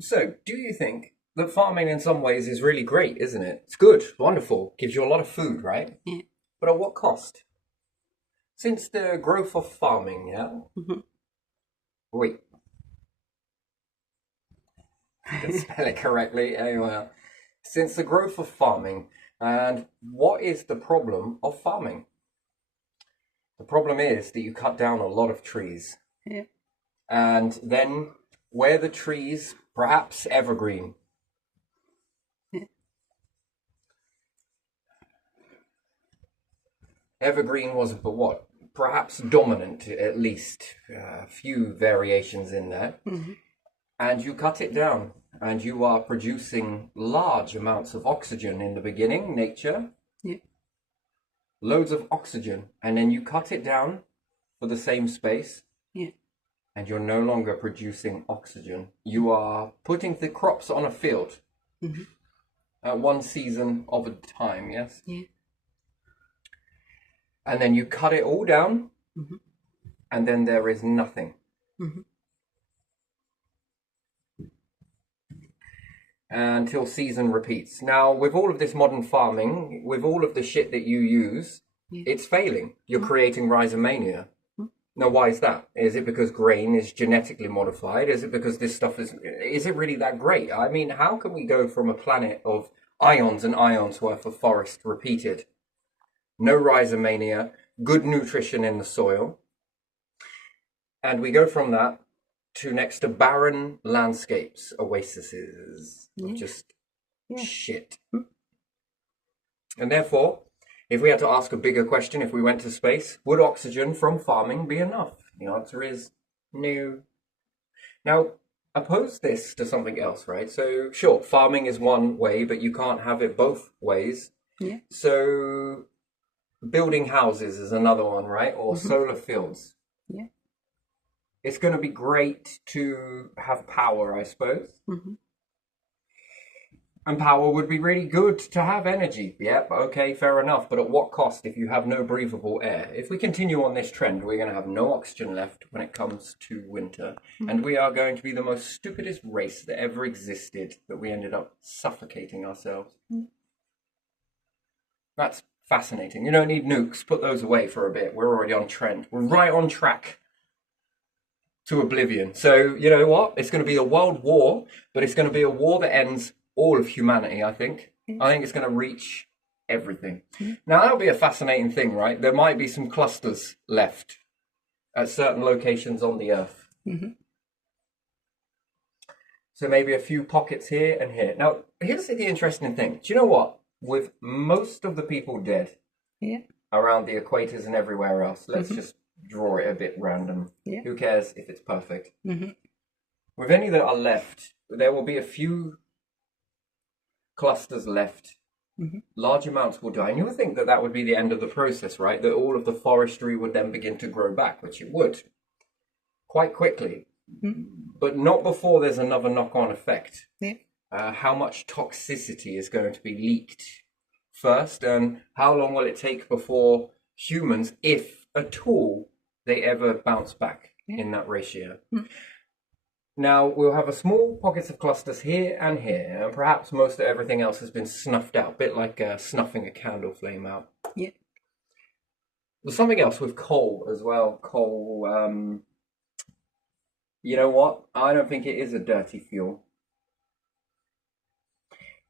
So, do you think that farming in some ways is really great, isn't it? It's good, wonderful, gives you a lot of food, right? Yeah. But at what cost? Since the growth of farming, yeah? Mhm. Wait, I can spell it correctly. Anyway, since the growth of farming, and what is the problem of farming? The problem is that you cut down a lot of trees. Yeah. And then where the trees, perhaps evergreen, Yeah. evergreen was but what? Perhaps dominant, at least. A few variations in there. Mhm. And you cut it down, and you are producing large amounts of oxygen in the beginning, nature, Yeah. loads of oxygen, and then you cut it down for the same space, Yeah. and you're no longer producing oxygen. You are putting the crops on a field Mhm. at one season of a time, yes? Yeah. And then you cut it all down, Mhm. and then there is nothing. Mhm. Until season repeats. Now, with all of this modern farming, with all of the shit that you use, Yeah. it's failing. You're Mm. creating rhizomania. Mm. Now, why is that? Is it because grain is genetically modified? Is it because this stuff is it really that great? I mean, how can we go from a planet of ions and ions worth of forest repeated, no rhizomania, good nutrition in the soil, and we go from that to next to barren landscapes, oases of Yeah. just Yeah. shit. Mm. And therefore, if we had to ask a bigger question, if we went to space, would oxygen from farming be enough? The answer is no. Now, oppose this to something else, right? So, sure, farming is one way, but you can't have it both ways. Yeah. So, building houses is another one, right? Or Mhm. solar fields. Yeah. It's going to be great to have power, I suppose. Mhm. And power would be really good to have energy. Yep, okay, fair enough. But at what cost if you have no breathable air? If we continue on this trend, we're going to have no oxygen left when it comes to winter. Mhm. And we are going to be the most stupidest race that ever existed, that we ended up suffocating ourselves. Mm. That's fascinating. You don't need nukes. Put those away for a bit. We're already on trend. We're right on track to oblivion. So, you know what? It's going to be a world war, but it's going to be a war that ends all of humanity, I think. Yeah. I think it's going to reach everything. Yeah. Now, that'll be a fascinating thing, right? There might be some clusters left at certain locations on the Earth. Mhm. So maybe a few pockets here and here. Now, here's the interesting thing. Do you know what? With most of the people dead Yeah. around the equators and everywhere else, let's Mhm. just draw it a bit random. Yeah. Who cares if it's perfect? Mhm. With any that are left, there will be a few clusters left. Mhm. Large amounts will die. And you would think that that would be the end of the process, right? That all of the forestry would then begin to grow back, which it would quite quickly, Mhm. but not before there's another knock-on effect. Yeah. How much toxicity is going to be leaked first, and how long will it take before humans, if at all, they ever bounce back Yeah. in that ratio? Mm. Now, we'll have a small pockets of clusters here, and perhaps most of everything else has been snuffed out, a bit like snuffing a candle flame out. Yeah. There's something else with coal as well. Coal, you know what? I don't think it is a dirty fuel.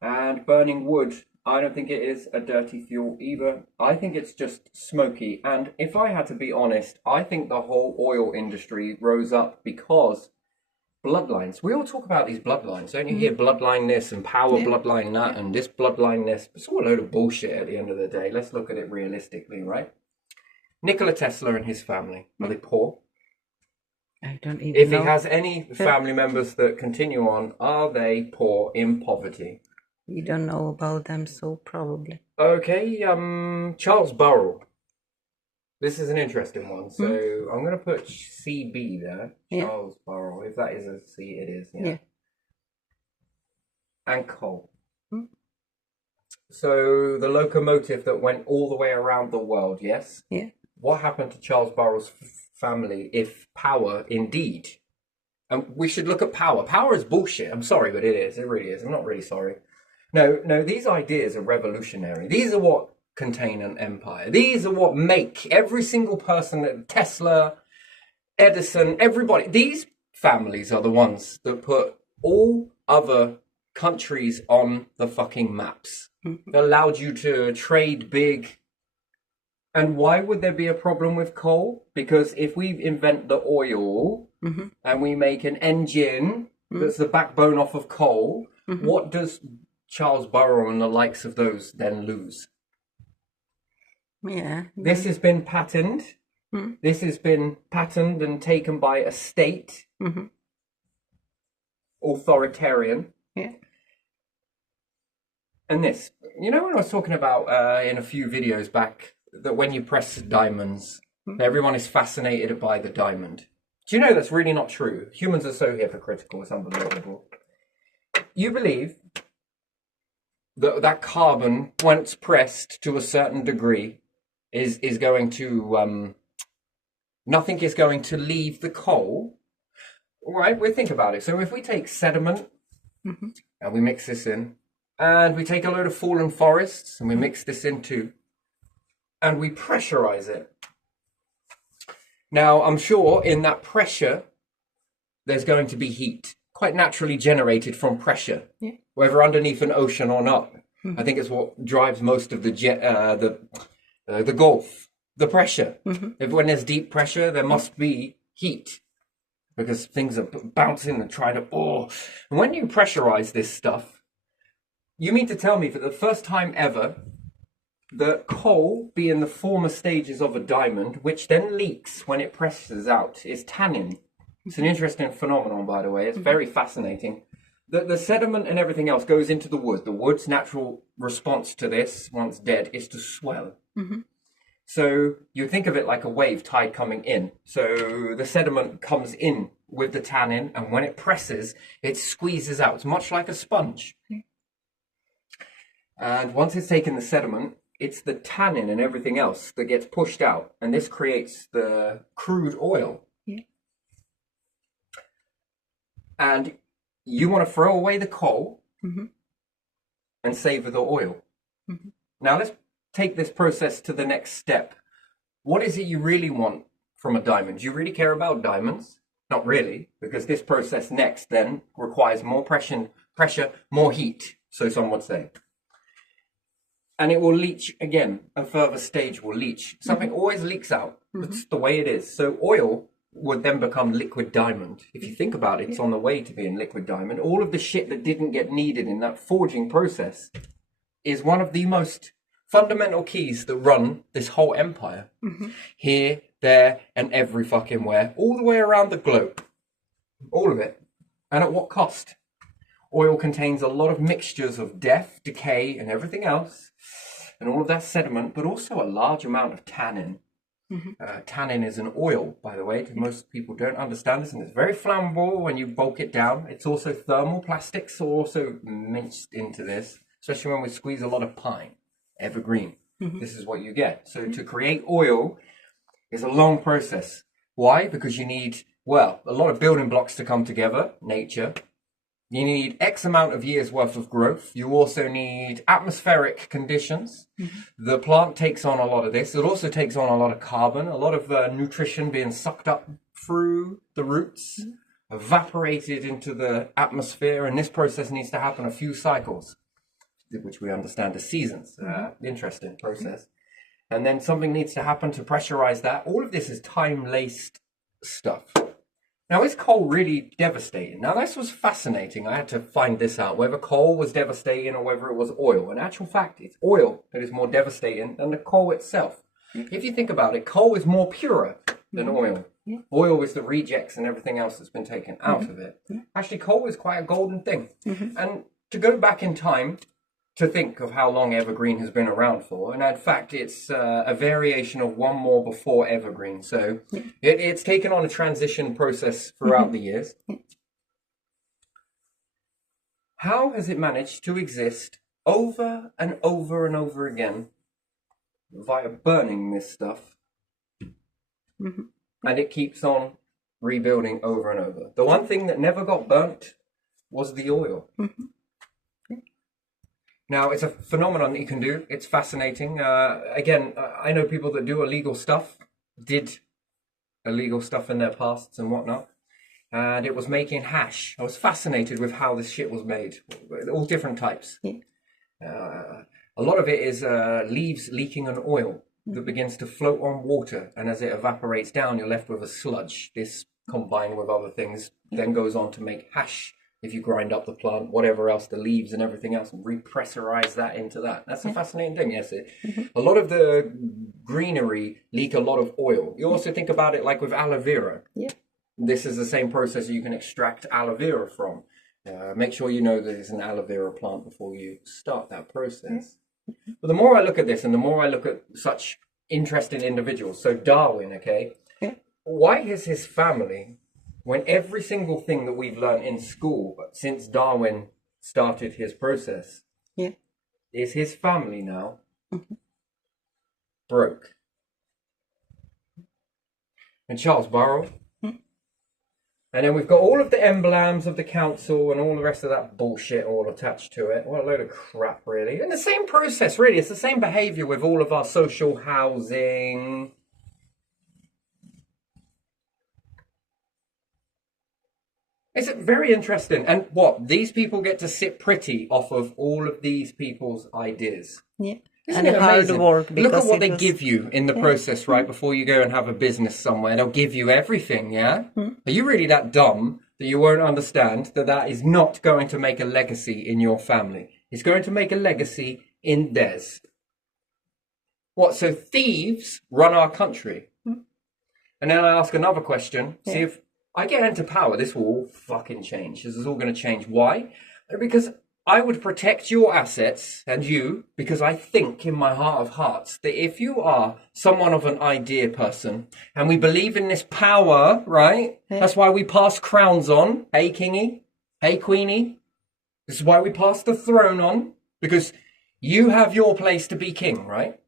And burning wood, I don't think it is a dirty fuel either. I think it's just smoky. And if I had to be honest, I think the whole oil industry rose up because bloodlines. We all talk about these bloodlines, don't you? Mhm. Hear bloodline this and power Yeah. bloodline that Yeah. and this bloodline this. It's all a load of bullshit at the end of the day. Let's look at it realistically, right? Nikola Tesla and his family, are they poor? I don't even If he know. has any family members that continue on, are they poor in poverty? We don't know about them, so probably. Okay, Charles Burrell. This is an interesting one. So Mm. I'm going to put CB there. Yeah. Charles Burrell. If that is a C, it is. Yeah. Yeah. And coal. Mm. So the locomotive that went all the way around the world, yes? Yeah. What happened to Charles Burrell's family if power indeed And we should look at power. Power is bullshit. I'm sorry, but it is. It really is. I'm not really sorry. No, no, these ideas are revolutionary. These are what contain an empire. These are what make every single person, Tesla, Edison, everybody, these families are the ones that put all other countries on the fucking maps. That allowed you to trade big. And why would there be a problem with coal? Because if we invent the oil and we make an engine that's the backbone off of coal, what does Charles Burrow and the likes of those then lose? Yeah. This has been patented. This has been patented and taken by a state, authoritarian. Yeah. And this, you know, when I was talking about in a few videos back, that when you press diamonds, everyone is fascinated by the diamond. Do you know that's really not true? Humans are so hypocritical, it's unbelievable. You believe that that carbon, once pressed to a certain degree, is going to nothing is going to leave the coal. All right, we think about it. So if we take sediment and we mix this in, and we take a load of fallen forests and we mix this in too, and we pressurize it. Now, I'm sure in that pressure, there's going to be heat, quite naturally generated from pressure, whether underneath an ocean or not. I think it's what drives most of the Gulf, the pressure. If when there's deep pressure, there must be heat because things are bouncing and trying to. And when you pressurize this stuff, you mean to tell me for the first time ever that coal, being the former stages of a diamond, which then leaks when it presses out, is tannin. It's an interesting phenomenon, by the way. It's very fascinating. The sediment and everything else goes into the wood. The wood's natural response to this, once dead, is to swell. So you think of it like a wave tide coming in. So the sediment comes in with the tannin, and when it presses, it squeezes out. It's much like a sponge. And once it's taken the sediment, it's the tannin and everything else that gets pushed out. And this creates the crude oil. And you want to throw away the coal and savor the oil. Now let's take this process to the next step. What is it you really want from a diamond? Do you really care about diamonds? Not really, because this process next then requires more pressure, more heat, so some would say. And it will leach again. A further stage will leach. Something always leaks out. That's the way it is. So oil would then become liquid diamond. If you think about it, it's on the way to being liquid diamond. All of the shit that didn't get needed in that forging process is one of the most fundamental keys that run this whole empire. Here, there, and every fucking where. All the way around the globe. All of it. And at what cost? Oil contains a lot of mixtures of death, decay, and everything else. And all of that sediment, but also a large amount of tannin. Tannin is an oil, by the way. Most people don't understand this, and it's very flammable when you bulk it down. It's also thermal plastics are also minced into this, especially when we squeeze a lot of pine, evergreen. This is what you get. So to create oil is a long process. Why? Because you need, well, a lot of building blocks to come together, nature. You need X amount of years worth of growth. You also need atmospheric conditions. The plant takes on a lot of this. It also takes on a lot of carbon, a lot of nutrition being sucked up through the roots, evaporated into the atmosphere. And this process needs to happen a few cycles, which we understand as seasons. Interesting process. And then something needs to happen to pressurize that. All of this is time-laced stuff. Now, is coal really devastating? Now, this was fascinating. I had to find this out, whether coal was devastating or whether it was oil. In actual fact, it's oil that is more devastating than the coal itself. If you think about it, coal is more pure than oil. Oil is the rejects and everything else that's been taken out of it. Actually, coal is quite a golden thing. And to go back in time, to think of how long evergreen has been around for. And in fact, it's a variation of one more before evergreen. So it's taken on a transition process throughout the years. How has it managed to exist over and over and over again via burning this stuff? And it keeps on rebuilding over and over. The one thing that never got burnt was the oil. Now, it's a phenomenon that you can do. It's fascinating. Again, I know people that do illegal stuff, did illegal stuff in their pasts and whatnot, and it was making hash. I was fascinated with how this shit was made, all different types. A lot of it is leaves leaking an oil that begins to float on water, and as it evaporates down, you're left with a sludge. This, combined with other things, then goes on to make hash. If you grind up the plant, whatever else, the leaves and everything else, and repressurize that into that. That's a fascinating thing, yes. A lot of the greenery leak a lot of oil. You also think about it like with aloe vera. This is the same process you can extract aloe vera from. Make sure you know there's an aloe vera plant before you start that process. But the more I look at this and the more I look at such interesting individuals, so Darwin, okay, why is his family, when every single thing that we've learned in school since Darwin started his process, is his family now broke? And Charles Burrow. And then we've got all of the emblems of the council and all the rest of that bullshit all attached to it. What a load of crap, really. And the same process, really. It's the same behaviour with all of our social housing. It's very interesting. And what? These people get to sit pretty off of all of these people's ideas. Isn't and it hard amazing? work. Look at what it they was- give you in the process, right? Before you go and have a business somewhere, they'll give you everything, yeah? Are you really that dumb that you won't understand that that is not going to make a legacy in your family? It's going to make a legacy in theirs. What, so thieves run our country? And then I ask another question, see if I get into power, this will all fucking change. This is all going to change. Why? Because I would protect your assets and you, because I think in my heart of hearts that if you are someone of an idea person and we believe in this power, right? That's why we pass crowns on. Hey, kingy. Hey, queenie. This is why we pass the throne on, because you have your place to be king, right?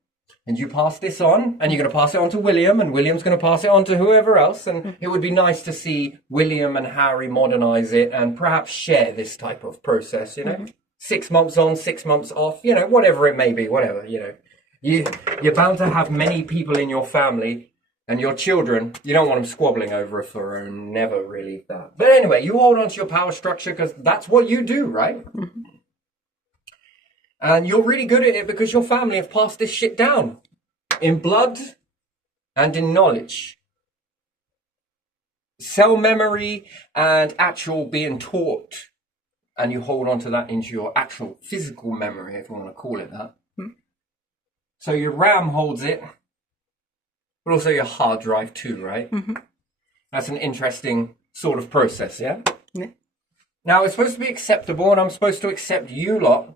And you pass this on, and you're going to pass it on to William, and William's going to pass it on to whoever else. And it would be nice to see William and Harry modernize it and perhaps share this type of process, you know? 6 months on, 6 months off, you know, whatever it may be, whatever, you know. You're bound to have many people in your family, and your children, you don't want them squabbling over a throne, never really that. But anyway, you hold on to your power structure because that's what you do, right? And you're really good at it because your family have passed this shit down in blood and in knowledge. Cell memory and actual being taught. And you hold on to that into your actual physical memory, if you want to call it that. So your RAM holds it, but also your hard drive too, right? That's an interesting sort of process, yeah? Now, it's supposed to be acceptable, and I'm supposed to accept you lot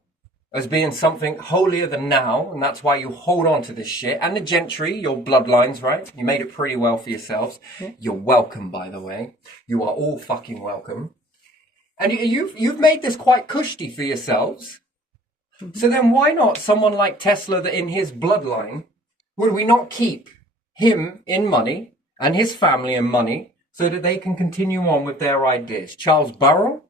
as being something holier than now, and that's why you hold on to this shit. And the gentry, your bloodlines, right? You made it pretty well for yourselves. You're welcome, by the way. You are all fucking welcome. And you've made this quite cushy for yourselves. So then why not someone like Tesla that in his bloodline, would we not keep him in money and his family in money so that they can continue on with their ideas? Charles Burrell,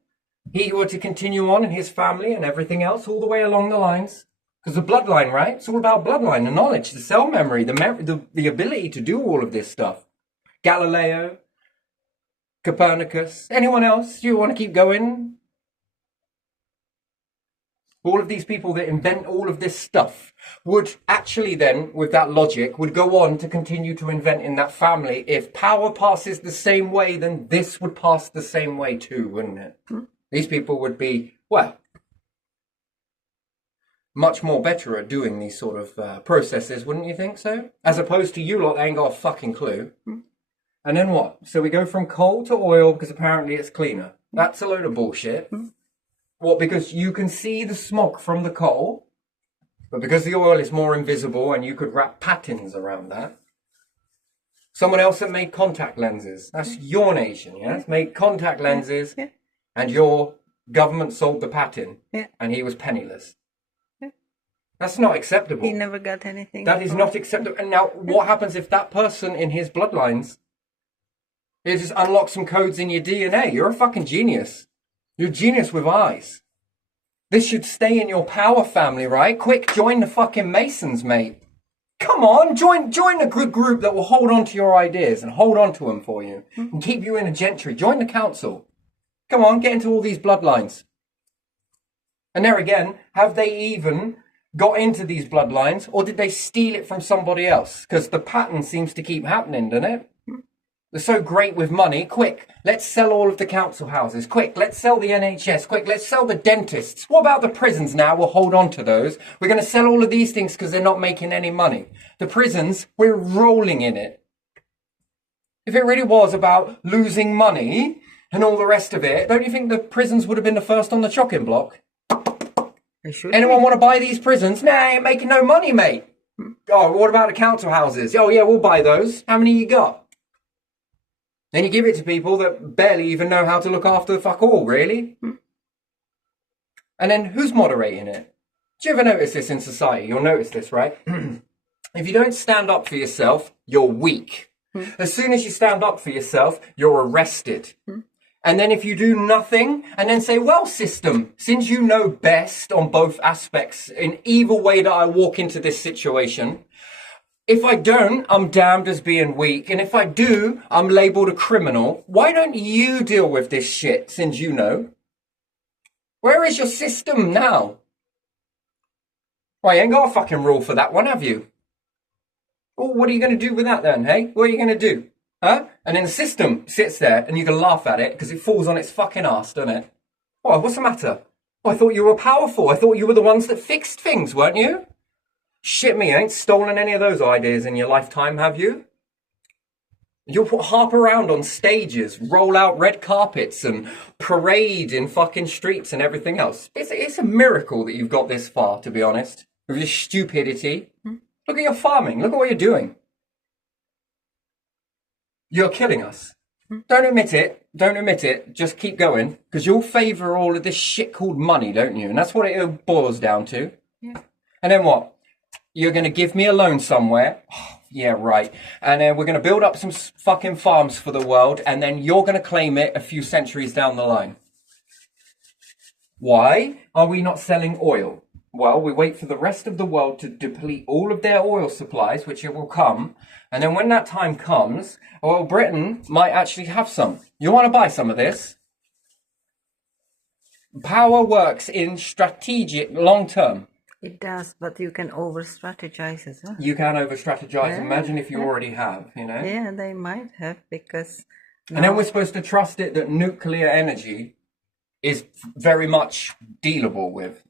he were to continue on in his family and everything else all the way along the lines. Because the bloodline, right? It's all about bloodline, the knowledge, the cell memory, the ability to do all of this stuff. Galileo, Copernicus, anyone else? You want to keep going? All of these people that invent all of this stuff would actually then, with that logic, would go on to continue to invent in that family. If power passes the same way, then this would pass the same way too, wouldn't it? These people would be, well, much more better at doing these sort of processes, wouldn't you think so? As opposed to you lot that ain't got a fucking clue. And then what? So we go from coal to oil because apparently it's cleaner. That's a load of bullshit. What, because you can see the smoke from the coal, but because the oil is more invisible and you could wrap patins around that. Someone else that made contact lenses. That's your nation, yes? Made contact lenses and your government sold the patent and he was penniless. That's not acceptable. He never got anything. That is not acceptable. And now, what happens if that person in his bloodlines It just unlocks some codes in your DNA. You're a fucking genius. You're a genius with eyes. This should stay in your power family, right? Quick, join the fucking Masons, mate. Come on, join a good group that will hold on to your ideas and hold on to them for you and keep you in a gentry. Join the council. Come on, get into all these bloodlines. And there again, have they even got into these bloodlines, or did they steal it from somebody else? Because the pattern seems to keep happening, doesn't it? They're so great with money. Quick, let's sell all of the council houses. Quick, let's sell the NHS. Quick, let's sell the dentists. What about the prisons now? We'll hold on to those. We're going to sell all of these things because they're not making any money. The prisons, we're rolling in it. If it really was about losing money and all the rest of it, don't you think the prisons would have been the first on the chopping block? Anyone want to buy these prisons? Nah, ain't making no money, mate. Oh, what about the council houses? Oh, yeah, we'll buy those. How many you got? Then you give it to people that barely even know how to look after the fuck all, really? And then who's moderating it? Do you ever notice this in society? You'll notice this, right? If you don't stand up for yourself, you're weak. As soon as you stand up for yourself, you're arrested. And then if you do nothing and then say, well, system, since you know best on both aspects, in either way that I walk into this situation, if I don't, I'm damned as being weak. And if I do, I'm labeled a criminal. Why don't you deal with this shit since you know? Where is your system now? Well, you ain't got a fucking rule for that one, have you? Well, what are you going to do with that then, hey? What are you going to do? Huh? And then the system sits there and you can laugh at it because it falls on its fucking ass, doesn't it? Oh, what's the matter? Oh, I thought you were powerful. I thought you were the ones that fixed things, weren't you? Shit me, you ain't stolen any of those ideas in your lifetime, have you? You'll harp around on stages, roll out red carpets and parade in fucking streets and everything else. It's a miracle that you've got this far, to be honest, with your stupidity. Look at your farming. Look at what you're doing. You're killing us. Don't admit it. Don't admit it. Just keep going, because you'll favour all of this shit called money, don't you? And that's what it boils down to. Yeah. And then what? You're going to give me a loan somewhere. Oh, yeah, right. And then we're going to build up some fucking farms for the world. And then you're going to claim it a few centuries down the line. Why are we not selling oil? Well, we wait for the rest of the world to deplete all of their oil supplies, which it will come. And then when that time comes, well, Britain might actually have some. You want to buy some of this? Power works in strategic long term. It does, but you can over-strategize as well. You can over-strategize. Yeah, Imagine if you already have, you know? Yeah, they might have, because... And then we're supposed to trust it that nuclear energy is very much dealable with.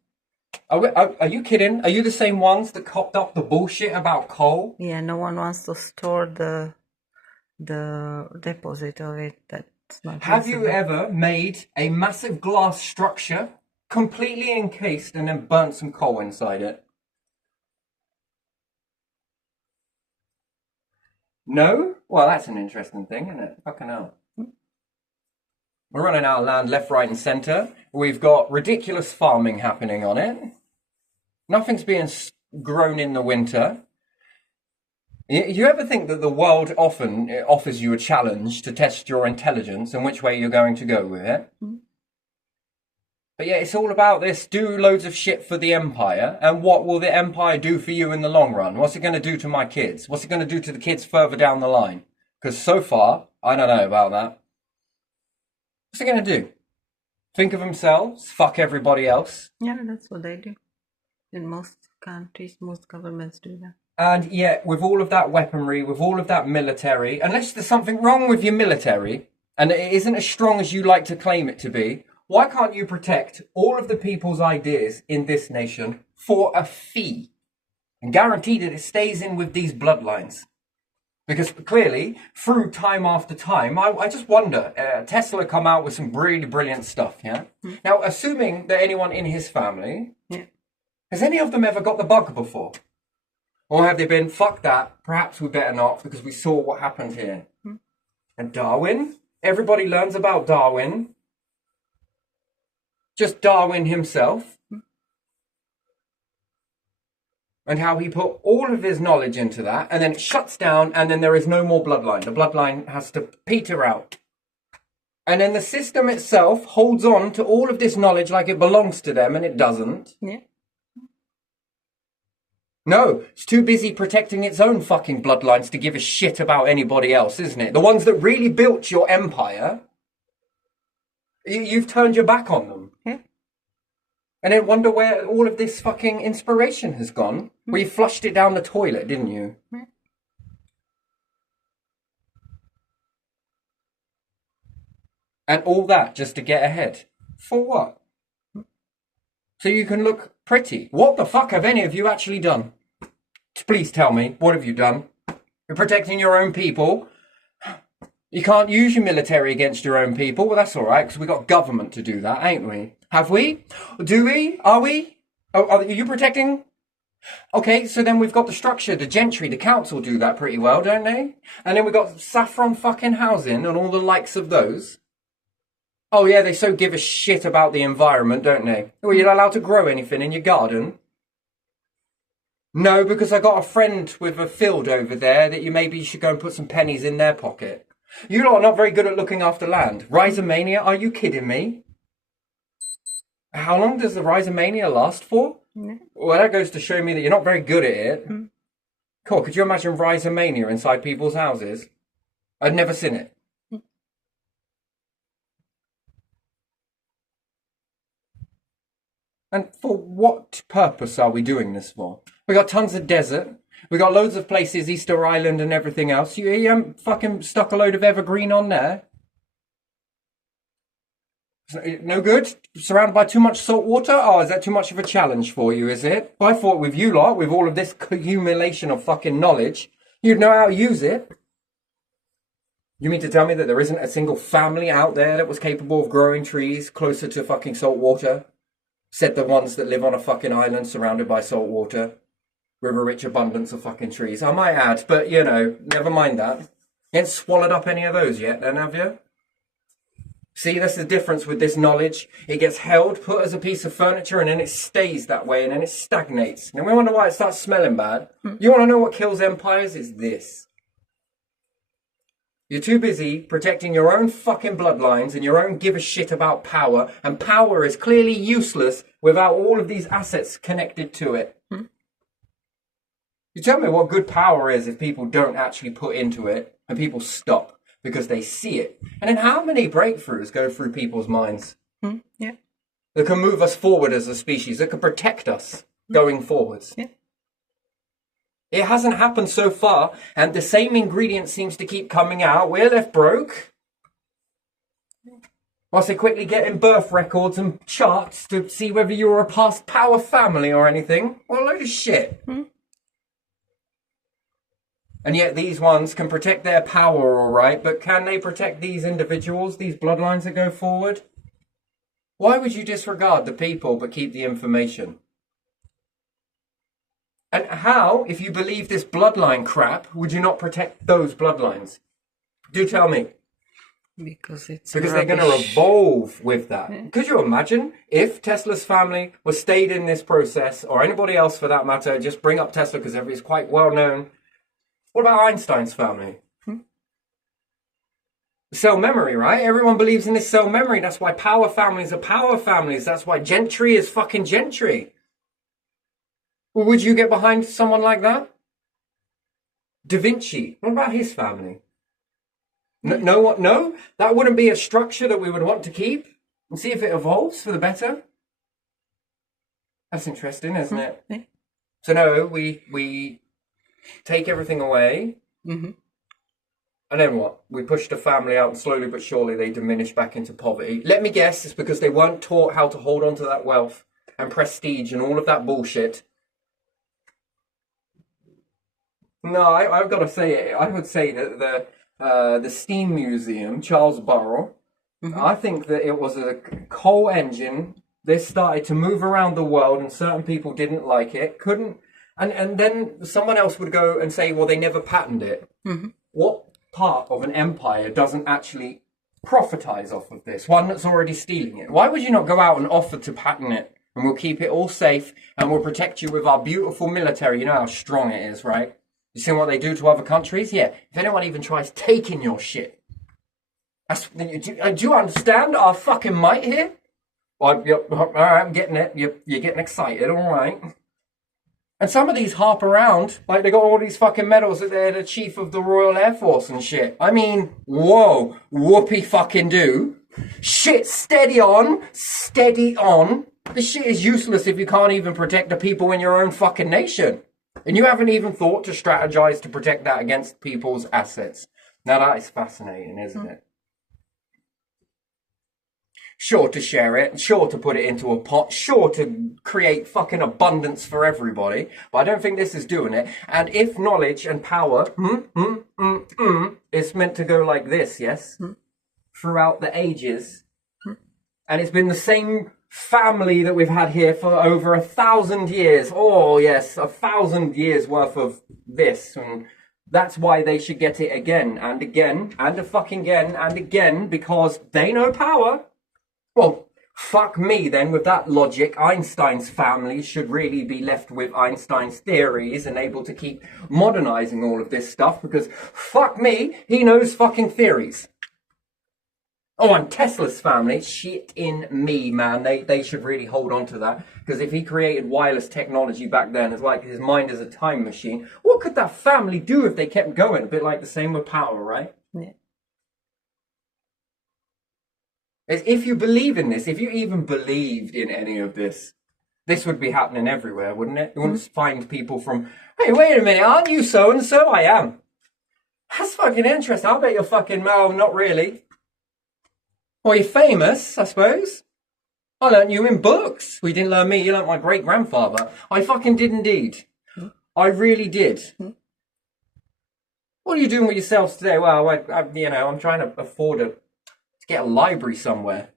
Are you kidding? Are you the same ones that copped up the bullshit about coal? Yeah, no one wants to store the deposit of it. That's not Have you possible. ever made a massive glass structure completely encased and then burnt some coal inside it? No? Well, that's an interesting thing, isn't it? Fucking hell. We're running out of land left, right, and centre. We've got ridiculous farming happening on it. Nothing's being grown in the winter. You ever think that the world often offers you a challenge to test your intelligence and which way you're going to go with it? But yeah, it's all about this. Do loads of shit for the empire. And what will the empire do for you in the long run? What's it going to do to my kids? What's it going to do to the kids further down the line? Because so far, I don't know about that. What's it going to do? Think of themselves? Fuck everybody else? Yeah, that's what they do. In most countries, most governments do that. And yet, with all of that weaponry, with all of that military, unless there's something wrong with your military, and it isn't as strong as you like to claim it to be, why can't you protect all of the people's ideas in this nation for a fee? And guarantee that it stays in with these bloodlines? Because clearly, through time after time, I just wonder, Tesla come out with some really brilliant stuff, yeah? Now, assuming that anyone in his family, has any of them ever got the bug before? Or have they been, fuck that, perhaps we better not, because we saw what happened here? And Darwin? Everybody learns about Darwin. Just Darwin himself. And how he put all of his knowledge into that, and then it shuts down, and then there is no more bloodline. The bloodline has to peter out. And then the system itself holds on to all of this knowledge like it belongs to them, and it doesn't. Yeah. No, it's too busy protecting its own fucking bloodlines to give a shit about anybody else, isn't it? The ones that really built your empire, you've turned your back on them. Yeah. And then wonder where all of this fucking inspiration has gone. Well, you flushed it down the toilet, didn't you? Yeah. And all that just to get ahead. For what? So you can look pretty. What the fuck have any of you actually done? Please tell me, what have you done? You're protecting your own people. You can't use your military against your own people. Well, that's all right, because we got government to do that, ain't we? Have we? Do we? Are we? Oh, are you protecting? Okay, so then we've got the structure, the gentry, the council do that pretty well, don't they? And then we've got saffron fucking housing and all the likes of those. Oh yeah, they so give a shit about the environment, don't they? Well, you're not allowed to grow anything in your garden. No, because I got a friend with a field over there that you should go and put some pennies in their pocket. You lot are not very good at looking after land. Rhizomania, are you kidding me? How long does the rhizomania last for? Yeah. Well, that goes to show me that you're not very good at it. Cool, could you imagine rhizomania inside people's houses? I'd never seen it. And for what purpose are we doing this for? We got tons of desert. We got loads of places, Easter Island and everything else. You fucking stuck a load of evergreen on there. No good? Surrounded by too much salt water? Oh, is that too much of a challenge for you, is it? Well, I thought with you lot, with all of this accumulation of fucking knowledge, you'd know how to use it. You mean to tell me that there isn't a single family out there that was capable of growing trees closer to fucking salt water? Said the ones that live on a fucking island surrounded by salt water. With a rich abundance of fucking trees. I might add, but, you know, never mind that. You ain't swallowed up any of those yet, then, have you? See, that's the difference with this knowledge. It gets held, put as a piece of furniture, and then it stays that way, and then it stagnates. And we wonder why it starts smelling bad. You want to know what kills empires? It's this. You're too busy protecting your own fucking bloodlines and your own give a shit about power, and power is clearly useless without all of these assets connected to it. You tell me what good power is if people don't actually put into it and people stop because they see it. And then how many breakthroughs go through people's minds? Yeah. That can move us forward as a species, that can protect us going forwards. Yeah. It hasn't happened so far, and the same ingredient seems to keep coming out. We're left broke. Whilst they quickly get in birth records and charts to see whether you're a past power family or anything. What a load of shit. And yet these ones can protect their power all right, but can they protect these individuals, these bloodlines that go forward? Why would you disregard the people but keep the information? And how, if you believe this bloodline crap, would you not protect those bloodlines? Do tell me. Because they're going to evolve with that. Yeah. Could you imagine if Tesla's family was stayed in this process, or anybody else for that matter, just bring up Tesla because it's quite well known. What about Einstein's family? Cell memory, right? Everyone believes in this cell memory. That's why power families are power families. That's why gentry is fucking gentry. Well, would you get behind someone like that? Da Vinci, what about his family? No, that wouldn't be a structure that we would want to keep and see if it evolves for the better. That's interesting, isn't it? Yeah. So no, we take everything away, and then what? We push the family out, and slowly but surely they diminish back into poverty. Let me guess, it's because they weren't taught how to hold on to that wealth and prestige and all of that bullshit. No, I've got to say it. I would say that the Steam Museum, Charles Burrell, I think that it was a coal engine. This started to move around the world, and certain people didn't like it, couldn't. And then someone else would go and say, well, they never patented it. What part of an empire doesn't actually profitize off of this? One that's already stealing it. Why would you not go out and offer to patent it And we'll keep it all safe, and we'll protect you with our beautiful military. You know how strong it is, right? You see what they do to other countries? Yeah. If anyone even tries taking your shit, do you understand our fucking might here? Well, all right, I'm getting it. You're getting excited, all right. And some of these harp around, like they got all these fucking medals that they're the chief of the Royal Air Force and shit. I mean, whoa, whoopee fucking do. Shit, steady on, steady on. This shit is useless if you can't even protect the people in your own fucking nation. And you haven't even thought to strategize to protect that against people's assets. Now that is fascinating, isn't it? Sure to share it, sure to put it into a pot, sure to create fucking abundance for everybody, but I don't think this is doing it. And if knowledge and power is meant to go like this, yes, throughout the ages, and it's been the same family that we've had here for over 1,000 years. Oh yes, 1,000 years worth of this, and that's why they should get it again and again and a fucking again and again, because they know power. Well, fuck me then, with that logic, Einstein's family should really be left with Einstein's theories and able to keep modernizing all of this stuff, because fuck me, he knows fucking theories. Oh, and Tesla's family, shit in me, man. They should really hold on to that, because if he created wireless technology back then, it's like his mind is a time machine. What could that family do if they kept going? A bit like the same with power, right? Yeah. If you believe in this, if you even believed in any of this, this would be happening everywhere, wouldn't it? You wouldn't find people from, hey, wait a minute, aren't you so-and-so? I am. That's fucking interesting. I'll bet you're fucking, well, not really. Well, you're famous, I suppose. I learnt you in books. We didn't learn me, you learnt my great-grandfather. I fucking did indeed. I really did. What are you doing with yourselves today? Well, I'm trying to afford to get a library somewhere.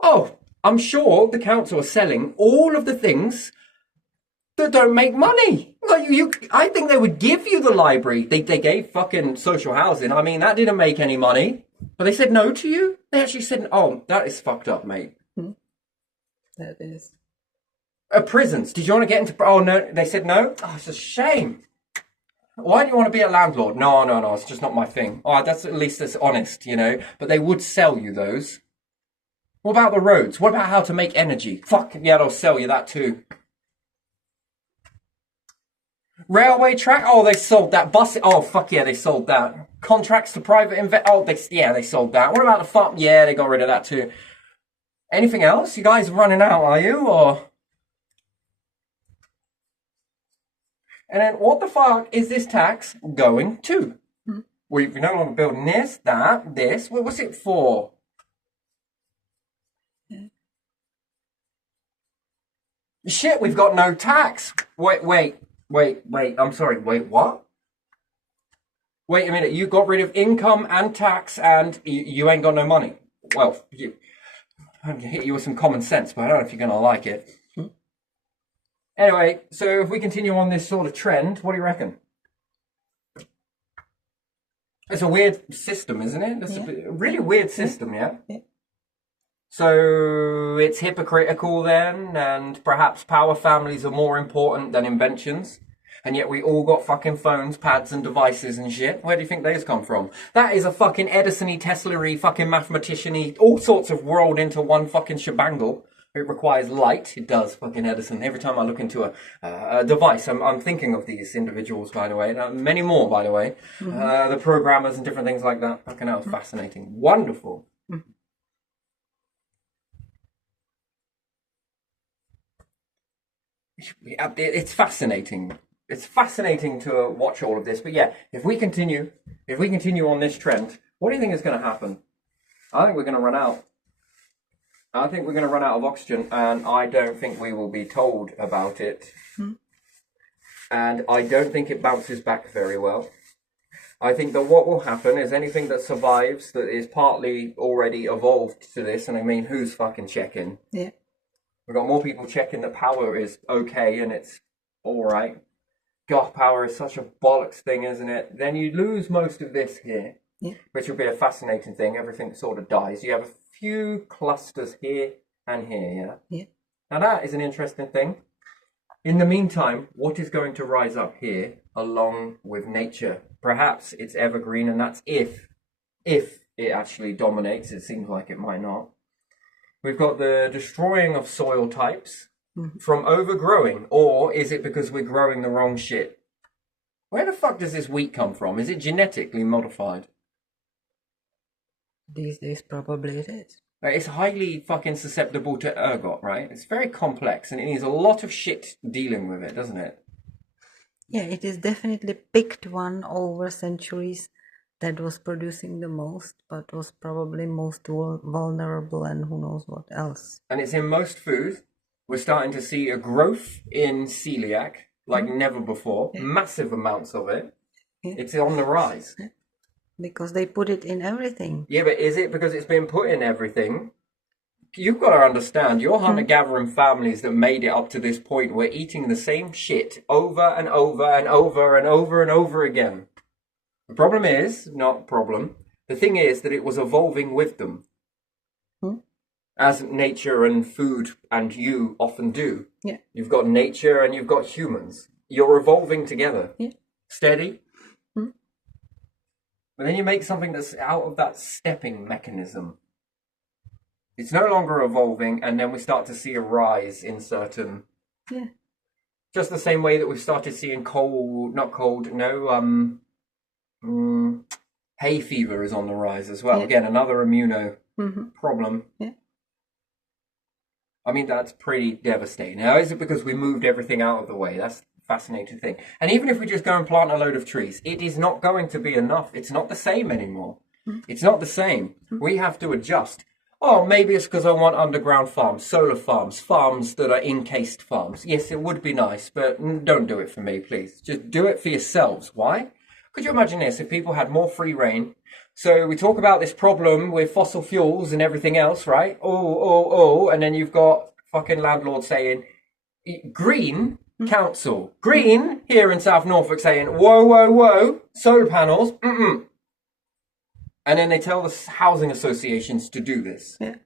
Oh, I'm sure the council are selling all of the things that don't make money. Like I think they would give you the library. They gave fucking social housing. I mean, that didn't make any money. But they said no to you? They actually said, oh, that is fucked up, mate. That is. Prisons. Did you want to get into... Oh, no. They said no? Oh, it's a shame. Why do you want to be a landlord? No, it's just not my thing. Oh, that's at least that's honest, you know. But they would sell you those. What about the roads? What about how to make energy? Fuck, yeah, they'll sell you that too. Railway track? Oh, they sold that. Bus? Oh, fuck yeah, they sold that. Contracts to private Oh, they sold that. What about the fuck? Yeah, they got rid of that too. Anything else? You guys running out, are you? Or... And then what the fuck is this tax going to? Well, you're no longer building this, that, this. What's it for? Shit, we've got no tax. Wait. I'm sorry. Wait, what? Wait a minute. You got rid of income and tax and you ain't got no money. Well, I'm gonna hit you with some common sense, but I don't know if you're going to like it. Anyway, so if we continue on this sort of trend, what do you reckon? It's a weird system, isn't it? It's a really weird system, yeah? So it's hypocritical then, and perhaps power families are more important than inventions. And yet we all got fucking phones, pads and devices and shit. Where do you think those come from? That is a fucking Edison-y, Tesla-y, fucking mathematician-y, all sorts of rolled into one fucking shebangle. It requires light. It does, fucking Edison. Every time I look into a device, I'm thinking of these individuals, by the way. Many more, by the way. The programmers and different things like that. Fucking hell, fascinating. Wonderful. It's fascinating. It's fascinating to watch all of this. But yeah, if we continue on this trend, what do you think is going to happen? I think we're going to run out. I think we're going to run out of oxygen, and I don't think we will be told about it. And I don't think it bounces back very well. I think that what will happen is anything that survives that is partly already evolved to this, and I mean, who's fucking checking? Yeah. We've got more people checking that power is okay and it's all right. God, power is such a bollocks thing, isn't it? Then you lose most of this here, which will be a fascinating thing. Everything sort of dies. You have a few clusters here and here, yeah? Now that is an interesting thing. In the meantime, what is going to rise up here along with nature? Perhaps it's evergreen, and that's if it actually dominates. It seems like it might not. We've got the destroying of soil types from overgrowing, or is it because we're growing the wrong shit? Where the fuck does this wheat come from? Is it genetically modified? These days, probably it is. It's highly fucking susceptible to ergot, right? It's very complex and it needs a lot of shit dealing with it, doesn't it? Yeah, it is definitely picked one over centuries that was producing the most, but was probably most vulnerable and who knows what else. And it's in most foods. We're starting to see a growth in celiac like never before. Yeah. Massive amounts of it. Yeah. It's on the rise. Yeah. Because they put it in everything. Yeah, but is it because it's been put in everything? You've got to understand, your hunter-gathering families that made it up to this point were eating the same shit over and over and over and over and over again. The problem is, not problem, the thing is that it was evolving with them. As nature and food and you often do. Yeah. You've got nature and you've got humans. You're evolving together. Yeah. Steady. But then you make something that's out of that stepping mechanism. It's no longer evolving, and then we start to see a rise in certain... Yeah. Just the same way that we've started seeing hay fever is on the rise as well. Yeah. Again, another immuno problem. Yeah. I mean, that's pretty devastating. Now, is it because we moved everything out of the way? That's the fascinating thing. And even if we just go and plant a load of trees, it is not going to be enough. It's not the same anymore. It's not the same. We have to adjust. Oh, maybe it's because I want underground farms, solar farms, farms that are encased farms. Yes, it would be nice, but don't do it for me, please. Just do it for yourselves. Why? Could you imagine this if people had more free reign? So we talk about this problem with fossil fuels and everything else, right? And then you've got fucking landlords saying, green council, green here in South Norfolk saying, whoa, solar panels, And then they tell the housing associations to do this. Yeah.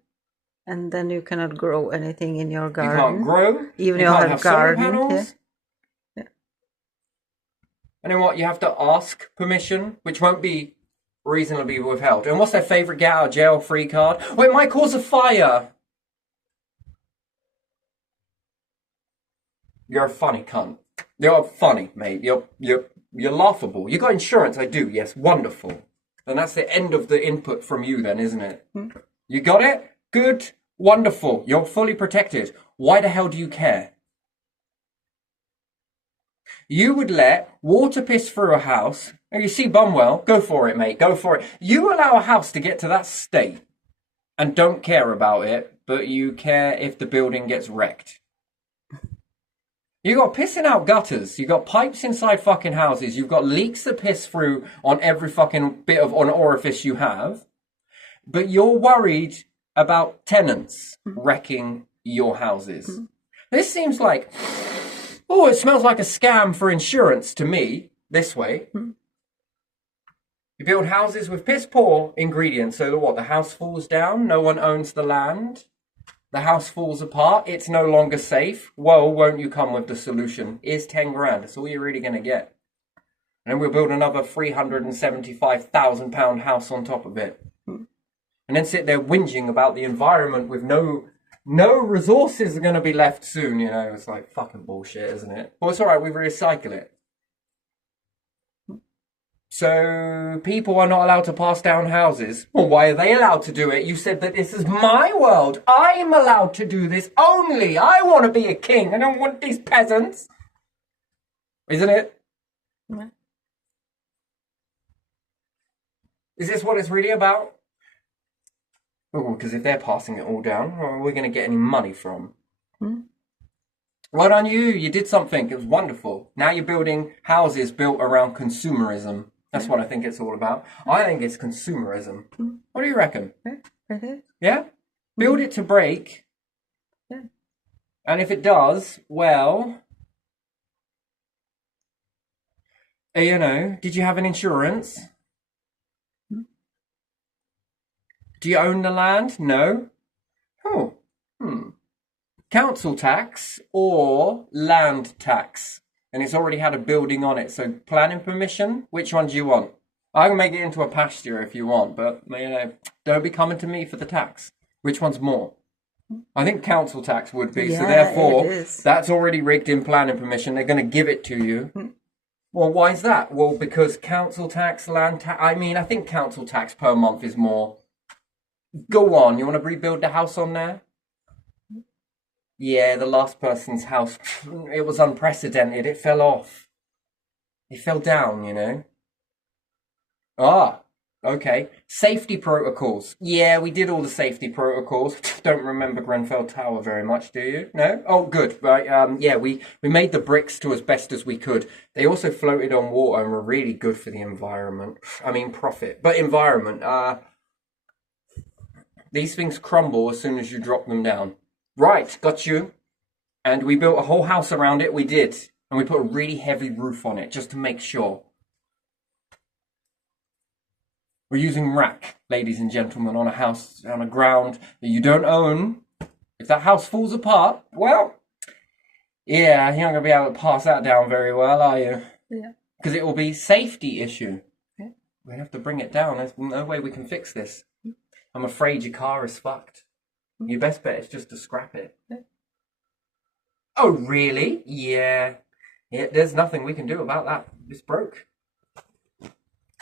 And then you cannot grow anything in your garden. You can't grow. Even you can't have garden. Solar panels. Yeah. And then what? You have to ask permission, which won't be reasonably withheld. And what's their favourite get out of jail free card? Well, it might cause a fire. You're a funny cunt. You're funny, mate. You're laughable. You got insurance, I do. Yes, wonderful. And that's the end of the input from you then, isn't it? You got it? Good. Wonderful. You're fully protected. Why the hell do you care? You would let water piss through a house. And you see Bumwell, go for it, mate. Go for it. You allow a house to get to that state and don't care about it, but you care if the building gets wrecked. You got pissing out gutters. You got pipes inside fucking houses. You've got leaks that piss through on every fucking bit of an orifice you have. But you're worried about tenants wrecking your houses. This seems like, it smells like a scam for insurance to me, this way. You build houses with piss poor ingredients so that the house falls down, no one owns the land. The house falls apart. It's no longer safe. Well, won't you come with the solution? Here's 10 grand. That's all you're really going to get. And then we'll build another £375,000 house on top of it. And then sit there whinging about the environment with no resources are going to be left soon. You know, it's like fucking bullshit, isn't it? Well, it's all right. We recycle it. So people are not allowed to pass down houses. Well, why are they allowed to do it? You said that this is my world. I'm allowed to do this only. I want to be a king. I don't want these peasants. Isn't it? Yeah. Is this what it's really about? Oh, because if they're passing it all down, where are we going to get any money from? Right on you. You did something. It was wonderful. Now you're building houses built around consumerism. That's what I think it's all about. I think it's consumerism. What do you reckon? Yeah? Build it to break. Yeah. And if it does, well, did you have an insurance? Do you own the land? No. council tax or land tax. And it's already had a building on it. So planning permission, which one do you want? I can make it into a pasture if you want, but don't be coming to me for the tax. Which one's more? I think council tax would be. Yeah, so therefore, it is. that's already rigged in planning permission. They're going to give it to you. Well, why is that? Well, because council tax, land tax. I mean, I think council tax per month is more. Go on. You want to rebuild the house on there? Yeah, the last person's house. It was unprecedented. It fell off. It fell down, you know. Ah, okay. Safety protocols. Yeah, we did all the safety protocols. Don't remember Grenfell Tower very much, do you? No? Oh, good. Right. Yeah, we made the bricks to as best as we could. They also floated on water and were really good for the environment. I mean, profit. But environment. These things crumble as soon as you drop them down. Right, got you. And we built a whole house around it. We did. And we put a really heavy roof on it just to make sure. We're using rack, ladies and gentlemen, on a house, on a ground that you don't own. If that house falls apart, well, yeah, you're not going to be able to pass that down very well, are you? Yeah. Because it will be safety issue. Yeah. We have to bring it down. There's no way we can fix this. I'm afraid your car is fucked. Your best bet is just to scrap it. Yeah. Oh, really? Yeah. There's nothing we can do about that. It's broke.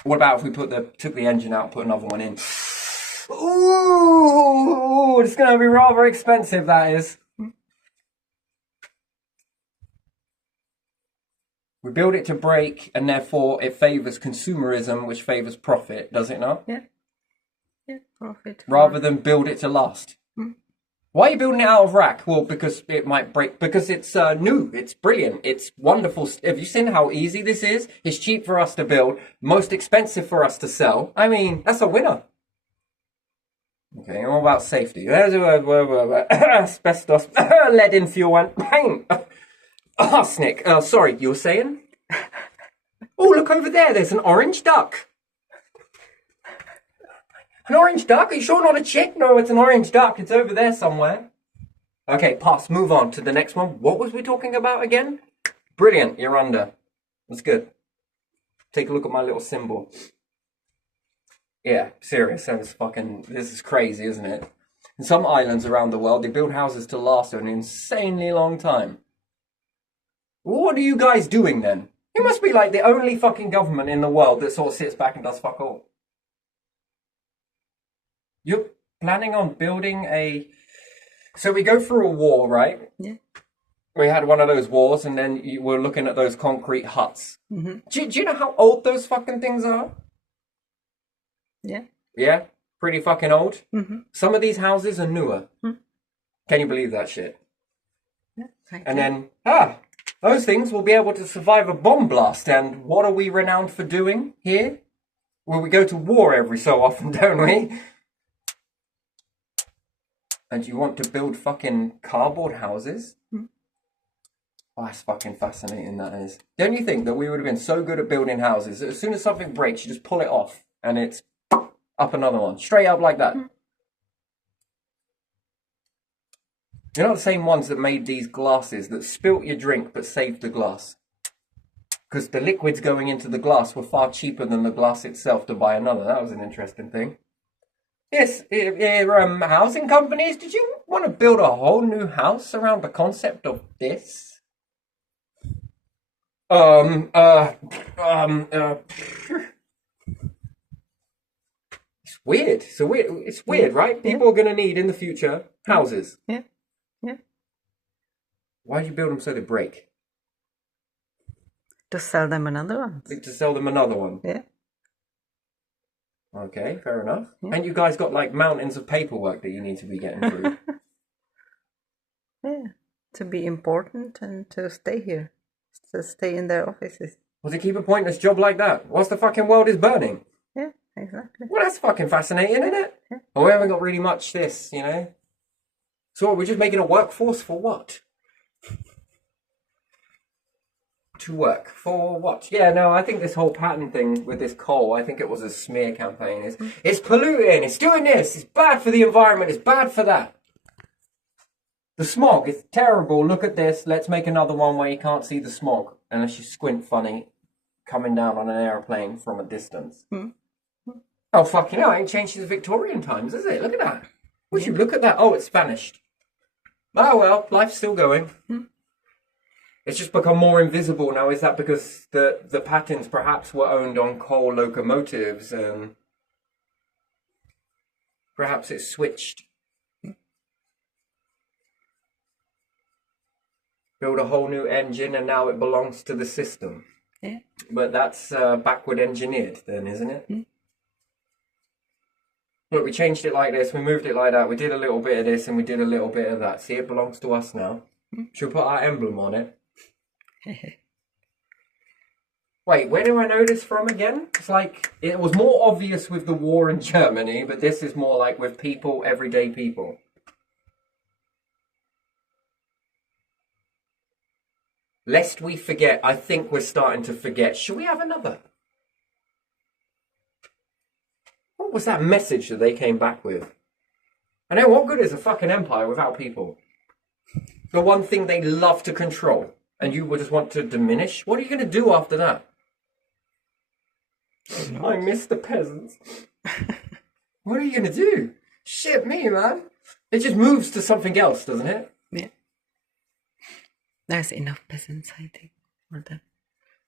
What about if we took the engine out and put another one in? Ooh, it's going to be rather expensive, that is. We build it to break, and therefore it favours consumerism, which favours profit, does it not? Yeah. Yeah, profit. Rather than build it to last. Why are you building it out of rack? Well, because it might break. Because it's new. It's brilliant. It's wonderful. Have you seen how easy this is? It's cheap for us to build. Most expensive for us to sell. I mean, that's a winner. Okay, and what about safety? Asbestos, lead in fuel and paint. Arsenic. Sorry, you were saying? Oh, look over there. There's an orange duck. An orange duck? Are you sure not a chick? No, it's an orange duck. It's over there somewhere. Okay, pass. Move on to the next one. What was we talking about again? Brilliant. You're under. That's good. Take a look at my little symbol. Yeah, serious. This is crazy, isn't it? In some islands around the world, they build houses to last an insanely long time. What are you guys doing then? You must be like the only fucking government in the world that sort of sits back and does fuck all. You're planning on building a... So we go through a war, right? Yeah. We had one of those wars, and then you were looking at those concrete huts. Mm-hmm. Do you know how old those fucking things are? Yeah. Yeah? Pretty fucking old? Mm-hmm. Some of these houses are newer. Mm. Can you believe that shit? Yeah. And then, those things will be able to survive a bomb blast. And what are we renowned for doing here? Well, we go to war every so often, don't we? And you want to build fucking cardboard houses? Mm. Oh, that's fucking fascinating, that is. Don't you think that we would have been so good at building houses that as soon as something breaks, you just pull it off and it's up another one, straight up like that? Mm. You're not the same ones that made these glasses that spilt your drink but saved the glass. Because the liquids going into the glass were far cheaper than the glass itself to buy another. That was an interesting thing. Yes, housing companies, did you want to build a whole new house around the concept of this? It's weird. It's weird, right? People are going to need in the future houses. Yeah. Yeah. Why do you build them so they break? To sell them another one. To sell them another one. Yeah. Okay, fair enough. Yeah. And you guys got like mountains of paperwork that you need to be getting through. Yeah, to be important and to stay here, to stay in their offices. Well, to keep a pointless job like that? Whilst the fucking world is burning? Yeah, exactly. Well, that's fucking fascinating, isn't it? Yeah. Well, we haven't got really much this, you know? So we're just making a workforce for what? To work for what? Yeah, no, I think this whole pattern thing with this coal, I think it was a smear campaign. It's polluting, it's doing this, it's bad for the environment, it's bad for that. The smog is terrible. Look at this. Let's make another one where you can't see the smog unless you squint funny coming down on an aeroplane from a distance. Oh, fucking hell. It ain't changed since Victorian times, is it? Look at that. Would you look at that? Oh, it's vanished. Oh, well, life's still going. It's just become more invisible now. Is that because the patents perhaps were owned on coal locomotives and perhaps it switched? Build a whole new engine and now it belongs to the system. Yeah. But that's backward engineered then, isn't it? Look, we changed it like this, we moved it like that, we did a little bit of this and we did a little bit of that. See, it belongs to us now. Should we put our emblem on it? Wait, where do I know this from again? It's like, it was more obvious with the war in Germany, but this is more like with people, everyday people. Lest we forget, I think we're starting to forget. Should we have another? What was that message that they came back with? I know, what good is a fucking empire without people? The one thing they love to control, and you would just want to diminish? What are you going to do after that? I miss the peasants. What are you going to do? Shit me, man. It just moves to something else, doesn't it? Yeah. There's enough peasants, I think, for that.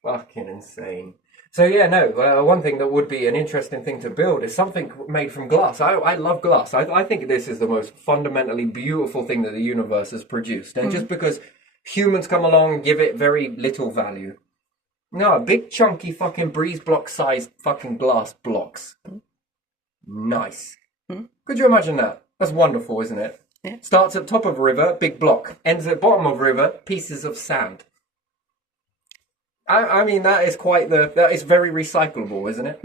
Fucking insane. So yeah, no, one thing that would be an interesting thing to build is something made from glass. I love glass. I think this is the most fundamentally beautiful thing that the universe has produced. And just because humans come along and give it very little value. No, big chunky fucking breeze block sized fucking glass blocks. Nice. Could you imagine that? That's wonderful, isn't it? Yeah. Starts at top of a river, big block. Ends at bottom of river, pieces of sand. I mean, that is very recyclable, isn't it?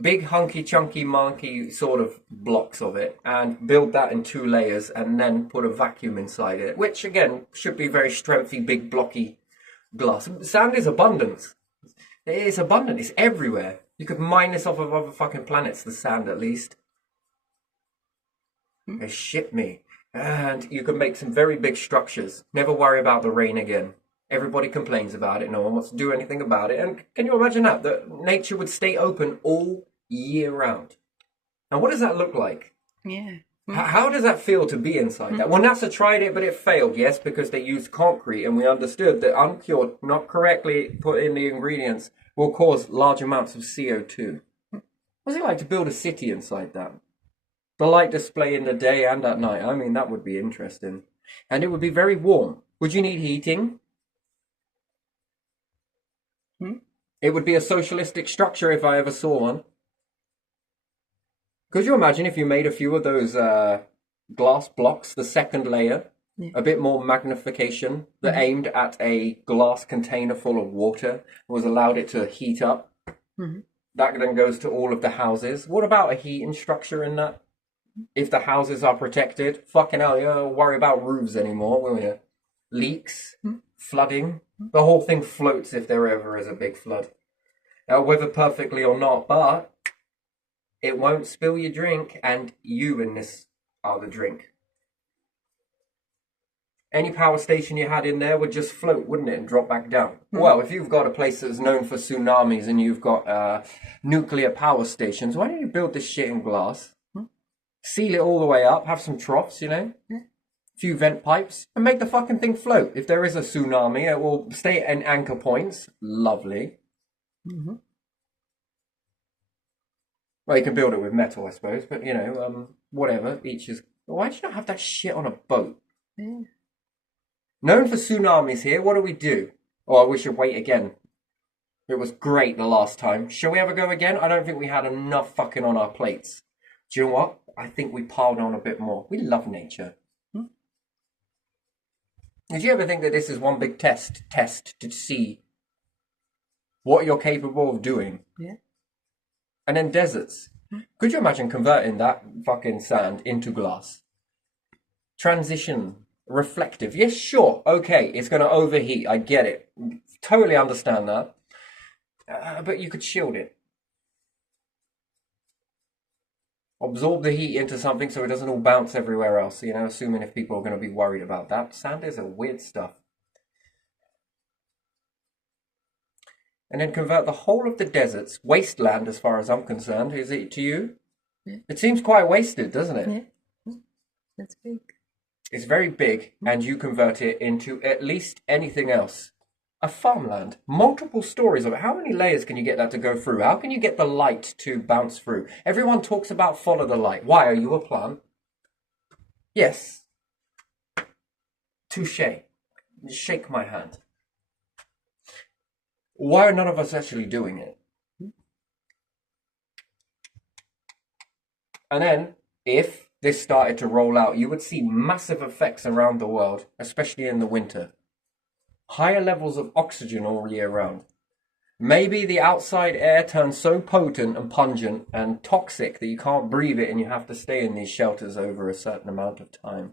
Big hunky chunky monkey sort of blocks of it and build that in 2 layers and then put a vacuum inside it, which again should be very strengthy, big blocky glass. Sand is abundance. It is abundant. It's everywhere. You could mine this off of other fucking planets, the sand at least. They ship me. And you could make some very big structures. Never worry about the rain again. Everybody complains about it. No one wants to do anything about it. And can you imagine that? That nature would stay open all year round. And what does that look like? Yeah. How does that feel to be inside that? Well, NASA tried it, but it failed. Yes, because they used concrete. And we understood that uncured, not correctly put in the ingredients, will cause large amounts of CO2. What's it like to build a city inside that? The light display in the day and at night. I mean, that would be interesting. And it would be very warm. Would you need heating? It would be a socialistic structure if I ever saw one. Could you imagine if you made a few of those glass blocks, the second layer, a bit more magnification, that aimed at a glass container full of water, was allowed it to heat up? That then goes to all of the houses. What about a heating structure in that? If the houses are protected, fucking hell, you don't worry about roofs anymore, will you? Leaks, flooding, the whole thing floats if there ever is a big flood. Whether perfectly or not, but it won't spill your drink, and you in this are the drink. Any power station you had in there would just float, wouldn't it, and drop back down? Well, if you've got a place that's known for tsunamis and you've got nuclear power stations, why don't you build this shit in glass? Seal it all the way up, have some troughs, you know? A few vent pipes, and make the fucking thing float. If there is a tsunami, it will stay at anchor points. Lovely. Well, you can build it with metal, I suppose, but, you know, whatever. Each is... Why do you not have that shit on a boat? Known for tsunamis here, what do we do? Oh, we should wait again. It was great the last time. Shall we ever go again? I don't think we had enough fucking on our plates. Do you know what? I think we piled on a bit more. We love nature. Did you ever think that this is one big test to see what you're capable of doing? Yeah. And then deserts. Could you imagine converting that fucking sand into glass? Transition. Reflective. Yes, sure. Okay, it's going to overheat. I get it. Totally understand that. But you could shield it. absorb the heat into something so it doesn't all bounce everywhere else. You know, assuming if people are going to be worried about that. Sand is a weird stuff. And then convert the whole of the deserts, wasteland as far as I'm concerned. Is it to you? Yeah. It seems quite wasted, doesn't it? Yeah, that's big. It's very big, and you convert it into at least anything else. A farmland, multiple stories of it. How many layers can you get that to go through? How can you get the light to bounce through? Everyone talks about follow the light. Why? Are you a plant? Yes. Touche. Shake my hand. Why are none of us actually doing it? And then, if this started to roll out, you would see massive effects around the world, especially in the winter. Higher levels of oxygen all year round. Maybe the outside air turns so potent and pungent and toxic that you can't breathe it and you have to stay in these shelters over a certain amount of time.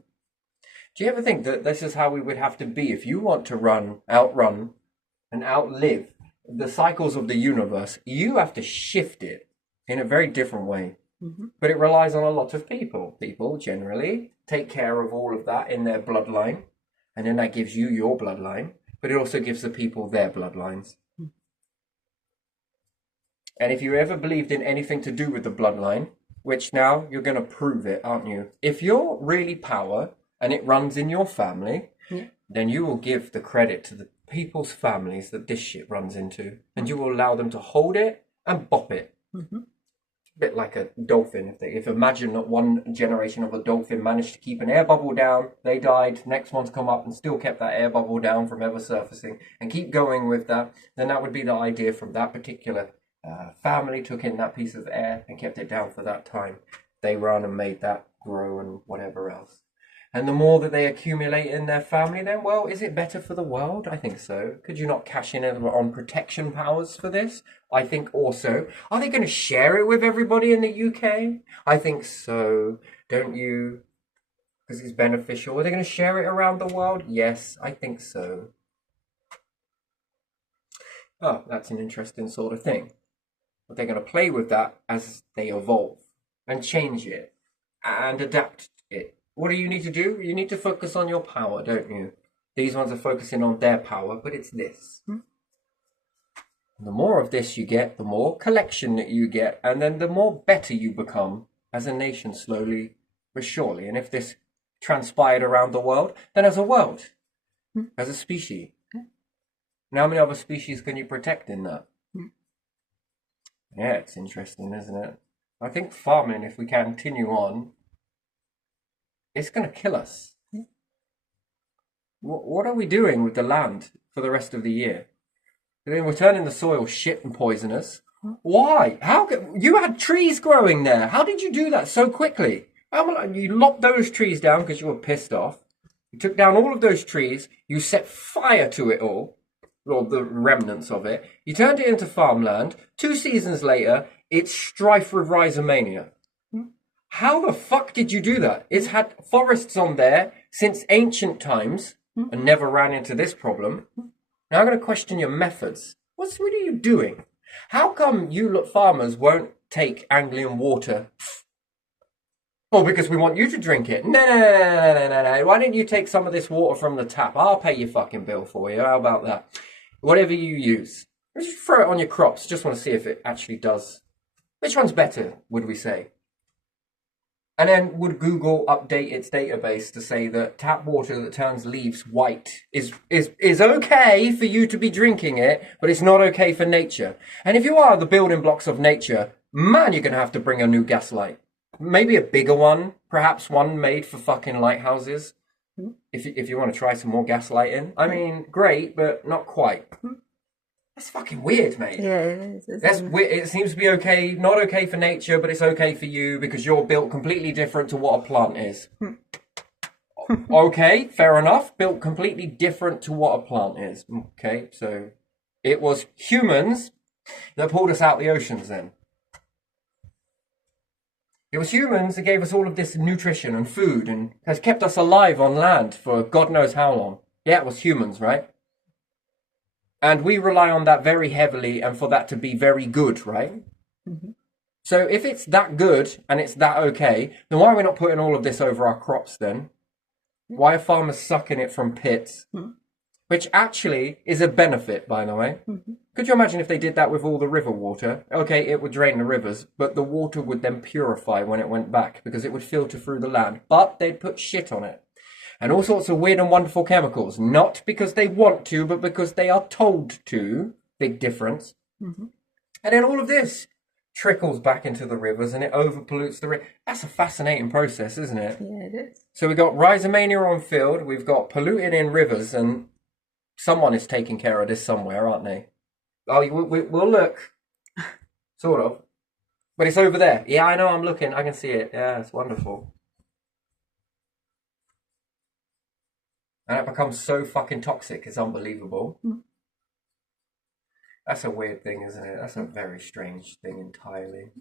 Do you ever think that this is how we would have to be if you want to outrun and outlive the cycles of the universe? You have to shift it in a very different way. Mm-hmm. But it relies on a lot of people. People generally take care of all of that in their bloodline, and then that gives you your bloodline, but it also gives the people their bloodlines. Mm-hmm. And if you ever believed in anything to do with the bloodline, which now you're going to prove it, aren't you? If you're really power and it runs in your family, then you will give the credit to the people's families that this shit runs into, and you will allow them to hold it and bop it. Mm-hmm. A bit like a dolphin. If imagine that one generation of a dolphin managed to keep an air bubble down, they died, next one's come up and still kept that air bubble down from ever surfacing, and keep going with that, then that would be the idea from that particular family, took in that piece of air and kept it down for that time. They run and made that grow and whatever else. And the more that they accumulate in their family, then, well, is it better for the world? I think so. Could you not cash in on protection powers for this? I think also. Are they going to share it with everybody in the UK? I think so. Don't you? Because it's beneficial. Are they going to share it around the world? Yes, I think so. Oh, that's an interesting sort of thing. But they're going to play with that as they evolve and change it and adapt it. What do you need to do? You need to focus on your power, don't you? These ones are focusing on their power, but it's this. The more of this you get, the more collection that you get, and then the more better you become as a nation, slowly but surely. And if this transpired around the world, then as a world, as a species. Now, how many other species can you protect in that? Yeah, it's interesting, isn't it? I think farming, if we continue on, it's going to kill us. What are we doing with the land for the rest of the year? We're turning the soil shit and poisonous. Why? You had trees growing there. How did you do that so quickly? You lopped those trees down because you were pissed off. You took down all of those trees. You set fire to it all, or the remnants of it. You turned it into farmland. 2 seasons later, it's strife with rhizomania. How the fuck did you do that? It's had forests on there since ancient times and never ran into this problem. Now I'm going to question your methods. What are you doing? How come you farmers won't take Anglian water? Oh, because we want you to drink it. No. Why don't you take some of this water from the tap? I'll pay your fucking bill for you. How about that? Whatever you use. Just throw it on your crops. Just want to see if it actually does. Which one's better, would we say? And then would Google update its database to say that tap water that turns leaves white is okay for you to be drinking it, but it's not okay for nature? And if you are the building blocks of nature, man, you're going to have to bring a new gas light. Maybe a bigger one, perhaps one made for fucking lighthouses. If you want to try some more gaslighting. I mean, great, but not quite. That's fucking weird, mate. Yeah, it is. That's weird. It seems to be okay, not okay for nature, but it's okay for you because you're built completely different to what a plant is. Okay, fair enough. Built completely different to what a plant is. Okay, so it was humans that pulled us out the oceans then. It was humans that gave us all of this nutrition and food and has kept us alive on land for God knows how long. Yeah, it was humans, right? And we rely on that very heavily and for that to be very good, right? So if it's that good and it's that okay, then why are we not putting all of this over our crops then? Why are farmers sucking it from pits? Which actually is a benefit, by the way. Could you imagine if they did that with all the river water? Okay, it would drain the rivers, but the water would then purify when it went back because it would filter through the land. But they'd put shit on it. And all sorts of weird and wonderful chemicals. Not because they want to, but because they are told to. Big difference. And then all of this trickles back into the rivers and it overpollutes the river. That's a fascinating process, isn't it? Yeah, it is. So we've got rhizomania on field, we've got polluting in rivers, and someone is taking care of this somewhere, aren't they? Oh, we'll look. Sort of. But it's over there. Yeah, I know, I'm looking. I can see it. Yeah, it's wonderful. And it becomes so fucking toxic, it's unbelievable. That's a weird thing, isn't it? That's a very strange thing entirely.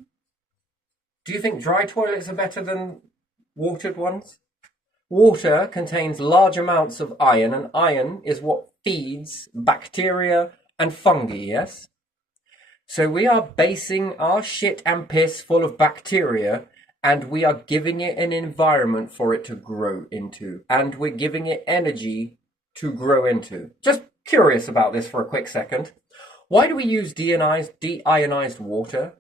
Do you think dry toilets are better than watered ones? Water contains large amounts of iron, and iron is what feeds bacteria and fungi, yes? So we are basing our shit and piss full of bacteria, and we are giving it an environment for it to grow into, and we're giving it energy to grow into. Just curious about this for a quick second. Why do we use deionized water,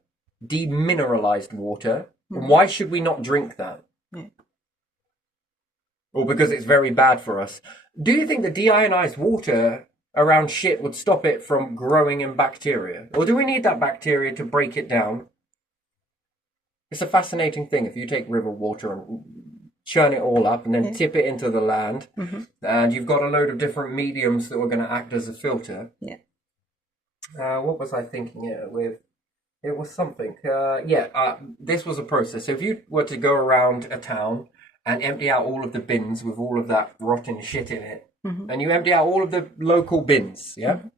demineralized water? And why should we not drink that? Or because it's very bad for us. Do you think the deionized water around shit would stop it from growing in bacteria? Or do we need that bacteria to break it down? It's a fascinating thing. If you take river water and churn it all up and then tip it into the land, and you've got a load of different mediums that are going to act as a filter. What was I thinking with? It was something. This was a process. So if you were to go around a town and empty out all of the bins with all of that rotten shit in it, and you empty out all of the local bins, and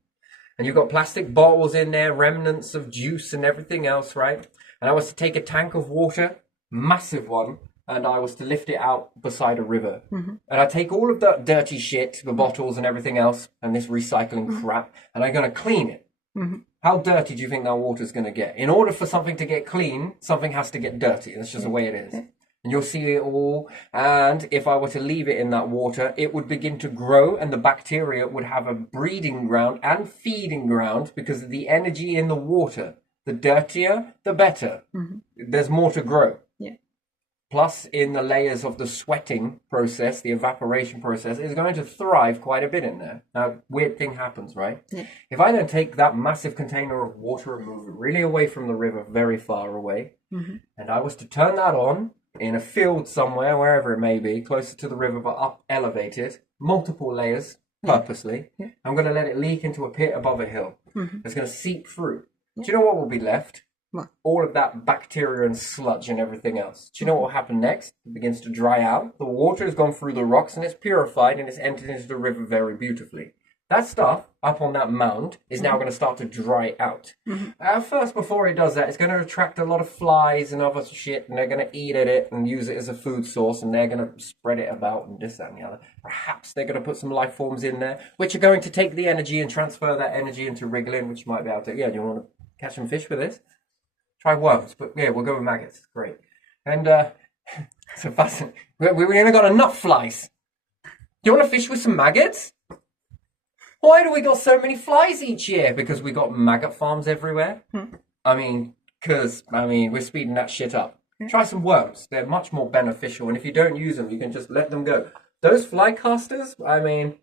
you've got plastic bottles in there, remnants of juice and everything else, right? And I was to take a tank of water, massive one, and I was to lift it out beside a river. And I take all of that dirty shit, the bottles and everything else, and this recycling crap, and I'm going to clean it. How dirty do you think that water's going to get? In order for something to get clean, something has to get dirty. That's just the way it is. And you'll see it all. And if I were to leave it in that water, it would begin to grow and the bacteria would have a breeding ground and feeding ground because of the energy in the water. The dirtier, the better. There's more to grow. Plus, in the layers of the sweating process, the evaporation process is going to thrive quite a bit in there. Now, weird thing happens, right? If I then take that massive container of water and move it really away from the river, very far away, and I was to turn that on in a field somewhere, wherever it may be, closer to the river but up elevated, multiple layers, purposely, I'm going to let it leak into a pit above a hill. It's going to seep through. Do you know what will be left? What? All of that bacteria and sludge and everything else. Do you know what will happen next? It begins to dry out. The water has gone through the rocks and it's purified and it's entered into the river very beautifully. That stuff up on that mound is now going to start to dry out. First, before it does that, it's going to attract a lot of flies and other shit, and they're going to eat at it and use it as a food source, and they're going to spread it about and this, that, and the other. Perhaps they're going to put some life forms in there, which are going to take the energy and transfer that energy into wriggling, which you might be able to. Yeah, do you want to catch some fish with this? Try worms, but yeah, we'll go with maggots. Great. And so fascinating. We only got enough flies. Do you want to fish with some maggots? Why do we got so many flies each year? Because we got maggot farms everywhere? I mean, we're speeding that shit up. Try some worms. They're much more beneficial. And if you don't use them, you can just let them go. Those fly casters, those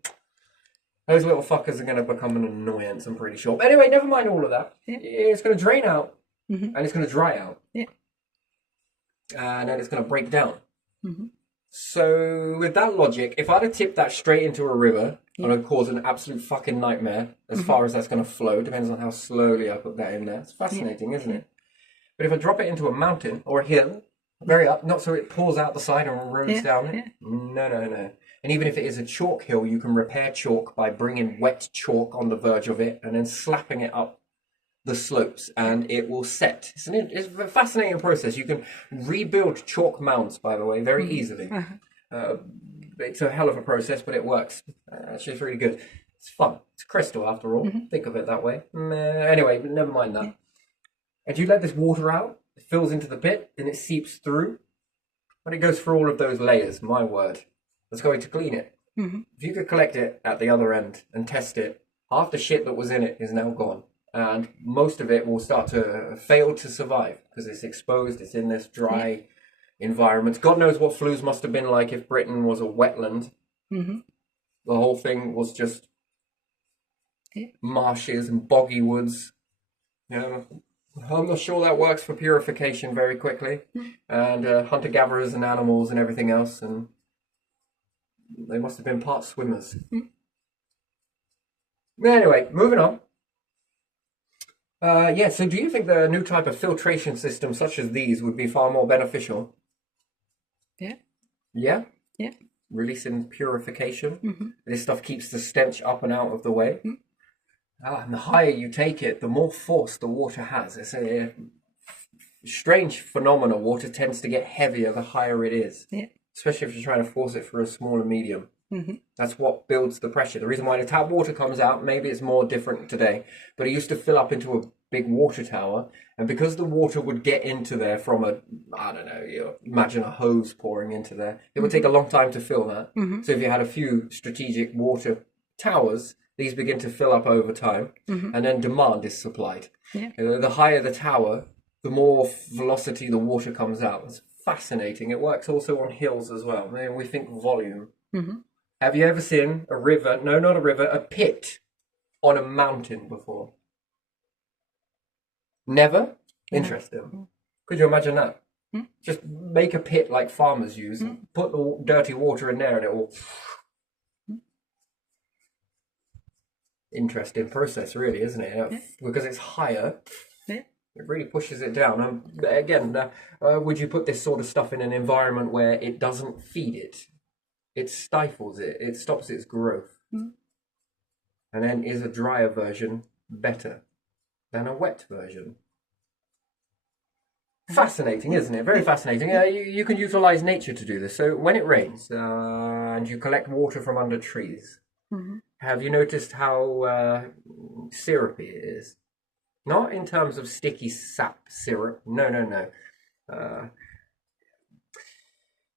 little fuckers are going to become an annoyance, I'm pretty sure. But anyway, never mind all of that. It's going to drain out. And it's going to dry out. And then it's going to break down. So with that logic, if I'd have tipped that straight into a river, it would cause an absolute fucking nightmare as far as that's going to flow. Depends on how slowly I put that in there. It's fascinating, isn't it? But if I drop it into a mountain or a hill, very up, not so it pours out the side and roads down it. No. And even if it is a chalk hill, you can repair chalk by bringing wet chalk on the verge of it and then slapping it up the slopes, and it will set. It's a fascinating process. You can rebuild chalk mounds, by the way, very easily. It's a hell of a process, but it works. Actually, it's really good. It's fun. It's crystal, after all. Think of it that way. Anyway, never mind that. And you let this water out, It fills into the pit, and it seeps through. When it goes through all of those layers, my word, that's going to clean it. Mm-hmm. If you could collect it at the other end and test it, half the shit that was in it is now gone. And most of it will start to fail to survive because it's exposed, it's in this dry environment. God knows what flues must have been like if Britain was a wetland. Mm-hmm. The whole thing was just marshes and boggy woods. Yeah, I'm not sure that works for purification very quickly. And hunter-gatherers and animals and everything else, and they must have been part swimmers. Anyway, moving on. So do you think the new type of filtration system such as these would be far more beneficial? Yeah. Yeah? Yeah. Releasing purification. Mm-hmm. This stuff keeps the stench up and out of the way. And the higher you take it, the more force the water has. It's a strange phenomenon. Water tends to get heavier the higher it is. Yeah. Especially if you're trying to force it through a smaller medium. Mm-hmm. That's what builds the pressure. The reason why the tap water comes out, maybe it's more different today, but it used to fill up into a big water tower, and because the water would get into there from imagine a hose pouring into there, it would take a long time to fill that. Mm-hmm. So if you had a few strategic water towers, these begin to fill up over time, and then demand is supplied. Yeah. The higher the tower, the more velocity the water comes out. It's fascinating. It works also on hills as well. I mean, we think volume. Mm-hmm. Have you ever seen a river, no, not a river, a pit on a mountain before? Never? Interesting. Could you imagine that? Just make a pit like farmers use, put the dirty water in there and it will... Interesting process, really, isn't it? Because it's higher, it really pushes it down. Would you put this sort of stuff in an environment where it doesn't feed it? It stifles it. It stops its growth. And then is a drier version better than a wet version? Fascinating, isn't it? Very fascinating. You can utilize nature to do this. So when it rains and you collect water from under trees, have you noticed how syrupy it is? Not in terms of sticky sap syrup. No.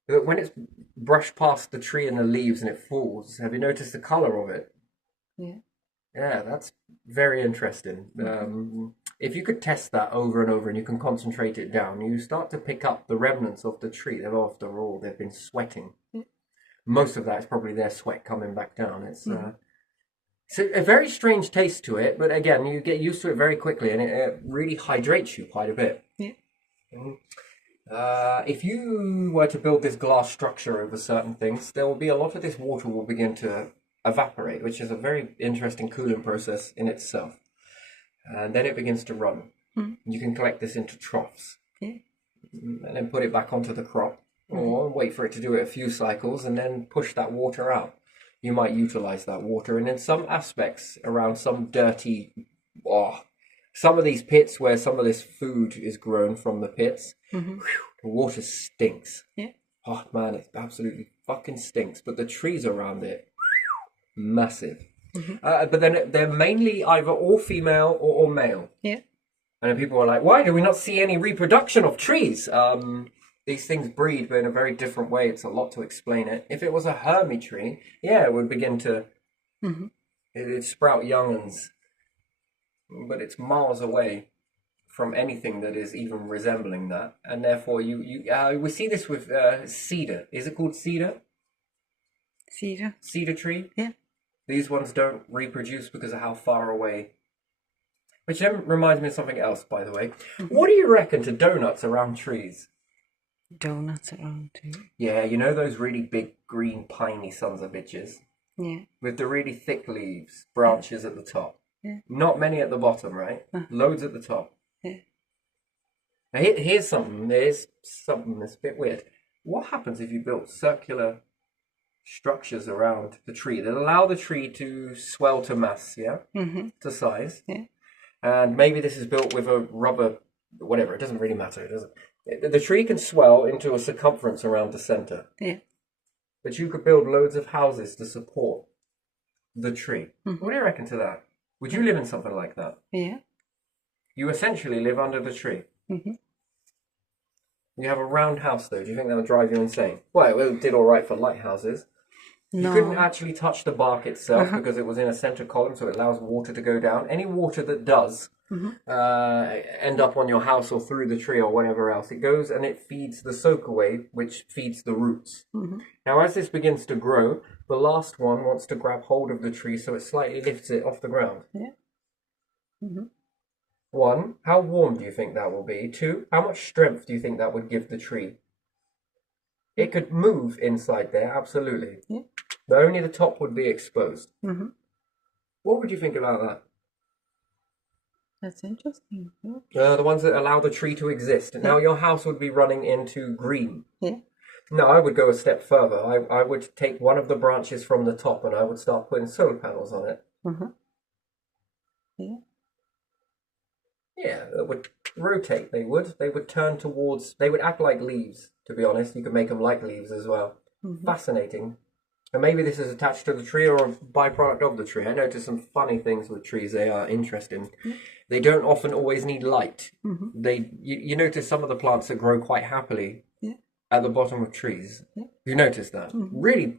When it's brushed past the tree and the leaves and it falls, have you noticed the color of it? Yeah. Yeah, that's very interesting. If you could test that over and over and you can concentrate it down, you start to pick up the remnants of the tree. After all, they've been sweating. Most of that is probably their sweat coming back down. It's a very strange taste to it, but again, you get used to it very quickly and it really hydrates you quite a bit. Yeah. If you were to build this glass structure over certain things, there will be a lot of this water will begin to evaporate, which is a very interesting cooling process in itself. And then it begins to run. You can collect this into troughs and then put it back onto the crop or wait for it to do it a few cycles and then push that water out. You might utilize that water, and in some aspects around some dirty, some of these pits where some of this food is grown from the pits, the water stinks. Yeah. Oh man, it absolutely fucking stinks. But the trees around it, massive. But then they're mainly either all female or male. Yeah. And then people are like, why do we not see any reproduction of trees? These things breed, but in a very different way. It's a lot to explain it. If it was a Hermy tree, it would begin to it'd sprout younguns. But it's miles away from anything that is even resembling that. And therefore, we see this with cedar. Is it called cedar? Cedar. Cedar tree? Yeah. These ones don't reproduce because of how far away. Which then reminds me of something else, by the way. What do you reckon to donuts around trees? Donuts around trees? Yeah, you know those really big, green, piney sons of bitches? Yeah. With the really thick leaves, branches at the top. Yeah. Not many at the bottom, right? Loads at the top. Yeah. Now here's something. There's something that's a bit weird. What happens if you built circular structures around the tree that allow the tree to swell to mass, to size? Yeah. And maybe this is built with a rubber, whatever. It doesn't really matter, does it? The tree can swell into a circumference around the center. Yeah. But you could build loads of houses to support the tree. What do you reckon to that? Would you live in something like that? Yeah. You essentially live under the tree. You have a round house, though. Do you think that would drive you insane? Well, it did all right for lighthouses. You couldn't No. actually touch the bark itself because it was in a center column, so it allows water to go down. Any water that does end up on your house or through the tree or whatever else, it goes and it feeds the soak away, which feeds the roots. Now, as this begins to grow, the last one wants to grab hold of the tree, so it slightly lifts it off the ground. Yeah. One, how warm do you think that will be? Two, how much strength do you think that would give the tree? It could move inside there, absolutely. Yeah. But only the top would be exposed. Mm-hmm. What would you think about that? That's interesting. Yeah. The ones that allow the tree to exist. Now your house would be running into green. Yeah. No, I would go a step further. I would take one of the branches from the top and I would start putting solar panels on it. Mm-hmm. Yeah. Yeah, it would rotate. They would turn towards. They would act like leaves. To be honest, you could make them like leaves as well. Fascinating. And maybe this is attached to the tree or a byproduct of the tree. I noticed some funny things with trees. They are interesting. They don't often always need light. You notice some of the plants that grow quite happily at the bottom of trees. You notice that? Really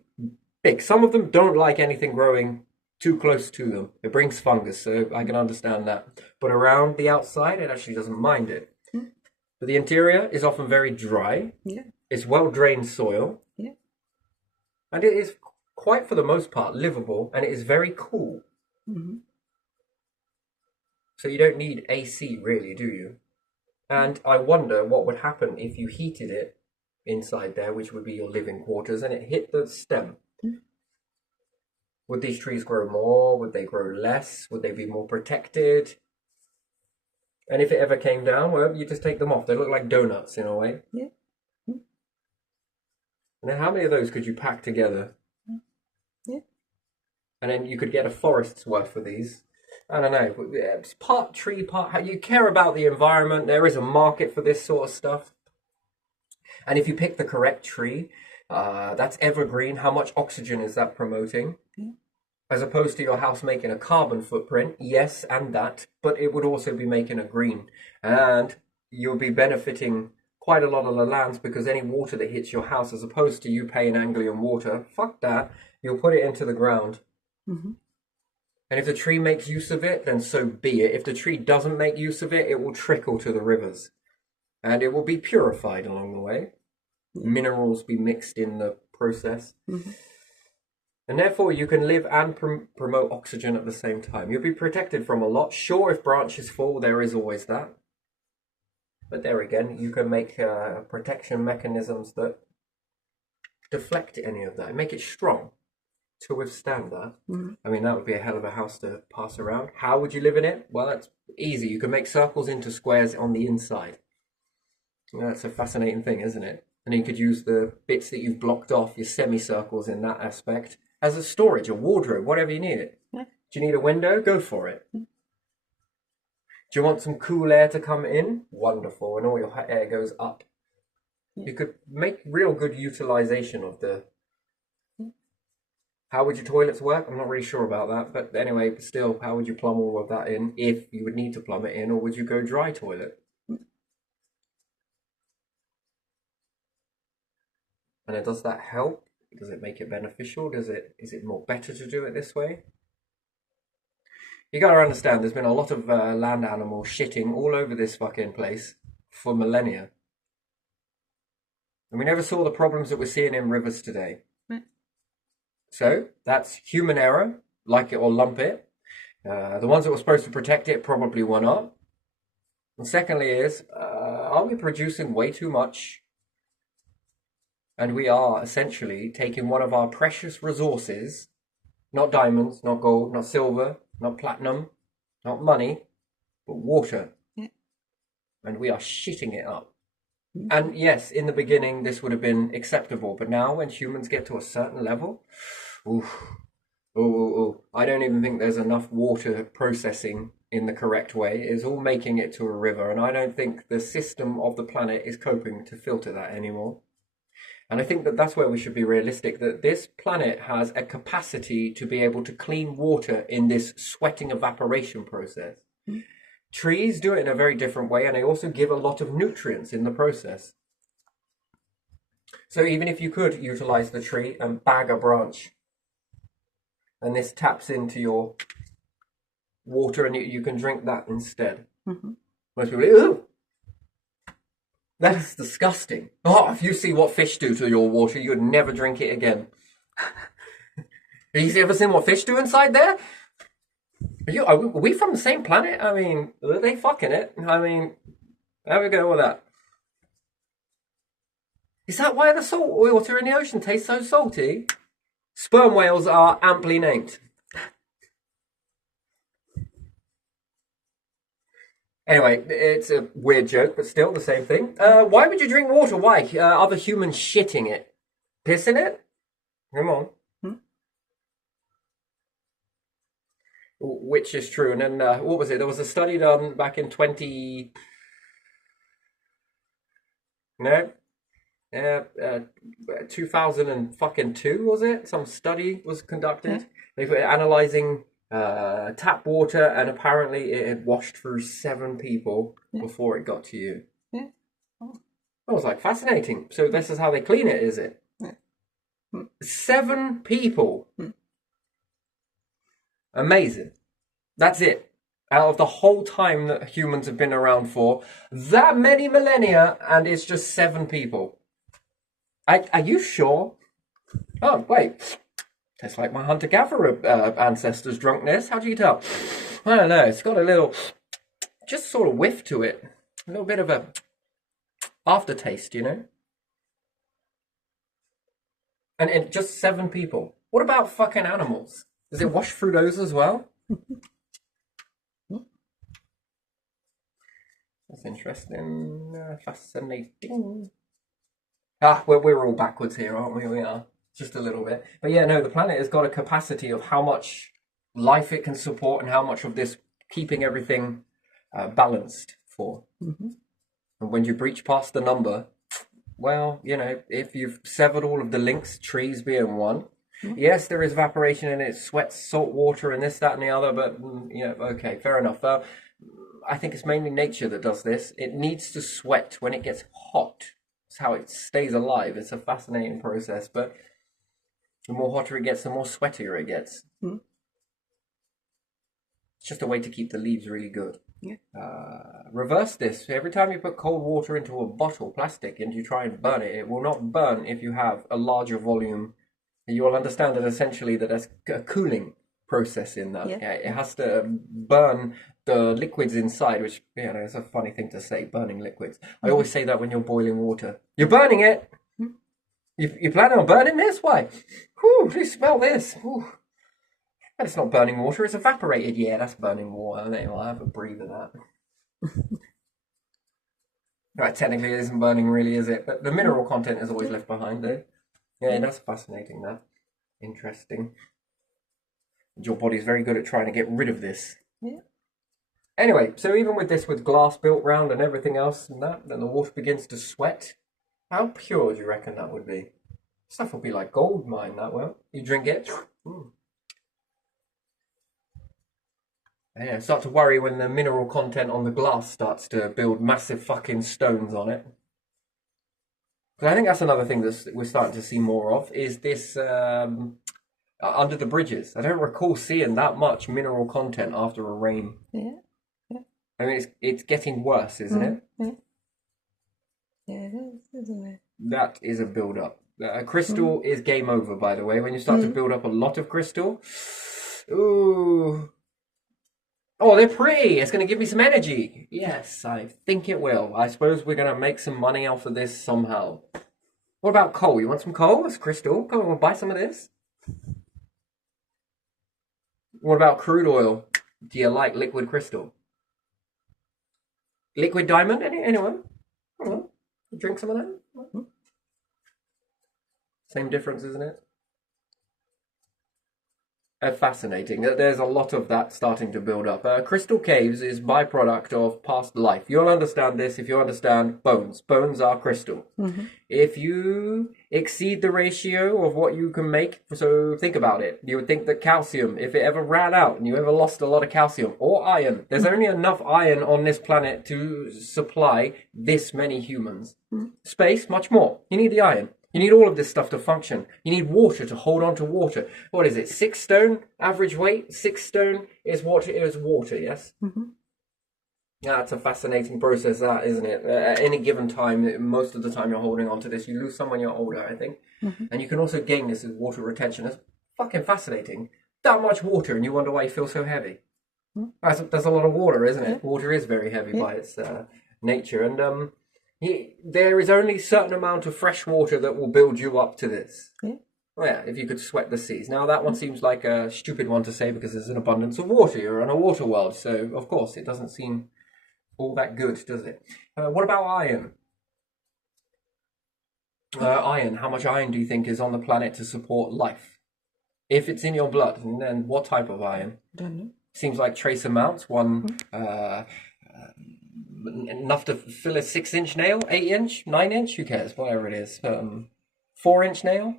big. Some of them don't like anything growing too close to them. It brings fungus, so I can understand that. But around the outside, it actually doesn't mind it. But the interior is often very dry. Yeah. It's well-drained soil. Yeah. And it is quite, for the most part, livable, and it is very cool. So you don't need AC, really, do you? And I wonder what would happen if you heated it inside there, which would be your living quarters, and it hit the stem. Would these trees grow more? Would they grow less? Would they be more protected? And if it ever came down, well, you just take them off. They look like donuts in a way. Yeah. And then how many of those could you pack together? Yeah. And then you could get a forest's worth of these. I don't know. It's part tree, part... You care about the environment. There is a market for this sort of stuff. And if you pick the correct tree, that's evergreen. How much oxygen is that promoting? As opposed to your house making a carbon footprint, yes, and that, but it would also be making a green. And you'll be benefiting quite a lot of the lands because any water that hits your house, as opposed to you paying Anglian water, fuck that, you'll put it into the ground. And if the tree makes use of it, then so be it. If the tree doesn't make use of it, it will trickle to the rivers. And it will be purified along the way. Minerals be mixed in the process. And therefore, you can live and promote oxygen at the same time. You'll be protected from a lot. Sure, if branches fall, there is always that. But there again, you can make protection mechanisms that deflect any of that. Make it strong to withstand that. I mean, that would be a hell of a house to pass around. How would you live in it? Well, that's easy. You can make circles into squares on the inside. That's a fascinating thing, isn't it? And you could use the bits that you've blocked off, your semicircles in that aspect, as a storage, a wardrobe, whatever you need it. Do you need a window? Go for it. Do you want some cool air to come in? Wonderful. And all your hot air goes up. You could make real good utilization of the... How would your toilets work? I'm not really sure about that. But anyway, still, how would you plumb all of that in if you would need to plumb it in? Or would you go dry toilet? And does that help? Does it make it beneficial? Is it more better to do it this way? You gotta understand, there's been a lot of land animals shitting all over this fucking place for millennia. And we never saw the problems that we're seeing in rivers today. So, that's human error, like it or lump it. The ones that were supposed to protect it probably were not. And secondly is, are we producing way too much? And we are essentially taking one of our precious resources, not diamonds, not gold, not silver, not platinum, not money, but water. And we are shitting it up. And yes, in the beginning, this would have been acceptable. But now when humans get to a certain level, I don't even think there's enough water processing in the correct way. It's all making it to a river. And I don't think the system of the planet is coping to filter that anymore. And I think that that's where we should be realistic, that this planet has a capacity to be able to clean water in this sweating evaporation process. Trees do it in a very different way, and they also give a lot of nutrients in the process. So even if you could utilize the tree and bag a branch, and this taps into your water, and you can drink that instead. Mm-hmm. Most people, ooh, that is disgusting. Oh, if you see what fish do to your water, you would never drink it again. Have you ever seen what fish do inside there? Are we from the same planet? I mean, are they fucking it? I mean, how we go with that? Is that why the salt water in the ocean tastes so salty? Sperm whales are amply named. Anyway, it's a weird joke, but still the same thing. Why would you drink water? Why? Other humans shitting it? Pissing it? Come on. Which is true. And then, what was it? There was a study done back in 2002, was it? Some study was conducted. They were analyzing tap water, and apparently it had washed through 7 people before it got to you. Yeah. Oh. I was like, fascinating. So this is how they clean it, is it? Yeah. 7 people. Amazing. That's it. Out of the whole time that humans have been around for, that many millennia, and it's just 7 people. Are you sure? Oh, wait. Tastes like my hunter-gatherer ancestors' drunkenness. How do you tell? I don't know. It's got a little, just sort of whiff to it. A little bit of a aftertaste, you know? And just 7 people. What about fucking animals? Does it wash through those as well? That's interesting. Fascinating. We're all backwards here, aren't we? We are. Just a little bit. But yeah, no, the planet has got a capacity of how much life it can support and how much of this keeping everything balanced for. Mm-hmm. And when you breach past the number, well, you know, if you've severed all of the links, trees being one, yes, there is evaporation and it sweats salt water and this, that, and the other, but, you know, okay, fair enough. I think it's mainly nature that does this. It needs to sweat when it gets hot. It's how it stays alive. It's a fascinating process, but the more hotter it gets, the more sweatier it gets. Mm. It's just a way to keep the leaves really good. Yeah. Reverse this. Every time you put cold water into a bottle, plastic, and you try and burn it, it will not burn if you have a larger volume. You will understand that essentially that there's a cooling process in that. Yeah. It has to burn the liquids inside, which, you know, it's a funny thing to say, burning liquids. I always say that when you're boiling water. You're burning it! You planning on burning this? Why? Whew, please smell this. Whew. But it's not burning water, it's evaporated. Yeah, that's burning water. Anyway, I'll have a breathe of that. Right, technically it isn't burning really, is it? But the mineral content is always left behind though. Yeah, that's fascinating, that. Interesting. Your body's very good at trying to get rid of this. Yeah. Anyway, so even with this, with glass built round and everything else and that, then the water begins to sweat. How pure do you reckon that would be? Stuff will be like gold mine, that will. You drink it. Yeah, start to worry when the mineral content on the glass starts to build massive fucking stones on it. Because I think that's another thing that we're starting to see more of, is this under the bridges. I don't recall seeing that much mineral content after a rain. Yeah. I mean, it's getting worse, isn't it? Yeah, it is, isn't it? That is a build-up. Crystal is game over, by the way. When you start to build up a lot of crystal, ooh. Oh, they're pretty. It's going to give me some energy. Yes, I think it will. I suppose we're going to make some money off of this somehow. What about coal? You want some coal? It's crystal. Come on, we'll buy some of this. What about crude oil? Do you like liquid crystal? Liquid diamond? Anyone? Come on. Drink some of that? Same difference, isn't it? Fascinating. There's a lot of that starting to build up. Crystal caves is byproduct of past life. You'll understand this if you understand bones. Bones are crystal. Mm-hmm. If you exceed the ratio of what you can make, so think about it. You would think that calcium, if it ever ran out and you ever lost a lot of calcium, or iron, there's only enough iron on this planet to supply this many humans. Mm-hmm. Space, much more. You need the iron. You need all of this stuff to function. You need water to hold on to water. What is it? 6 stone average weight? 6 stone is what is water, yes? Mm-hmm. Yeah, it's a fascinating process, that, isn't it? At any given time, most of the time you're holding on to this. You lose some when you're older, I think. Mm-hmm. And you can also gain this as water retention. It's fucking fascinating. That much water, and you wonder why you feel so heavy. That's a lot of water, isn't it? Water is very heavy by its nature. And there is only a certain amount of fresh water that will build you up to this. Yeah. Well, yeah, if you could sweat the seas. Now, that one seems like a stupid one to say because there's an abundance of water. You're in a water world, so of course it doesn't seem all that good, does it? What about iron? Iron. How much iron do you think is on the planet to support life? If it's in your blood, and then what type of iron? Don't know. Seems like trace amounts. One enough to fill a 6-inch nail, 8-inch, 9-inch. Who cares? Whatever it is. 4-inch nail.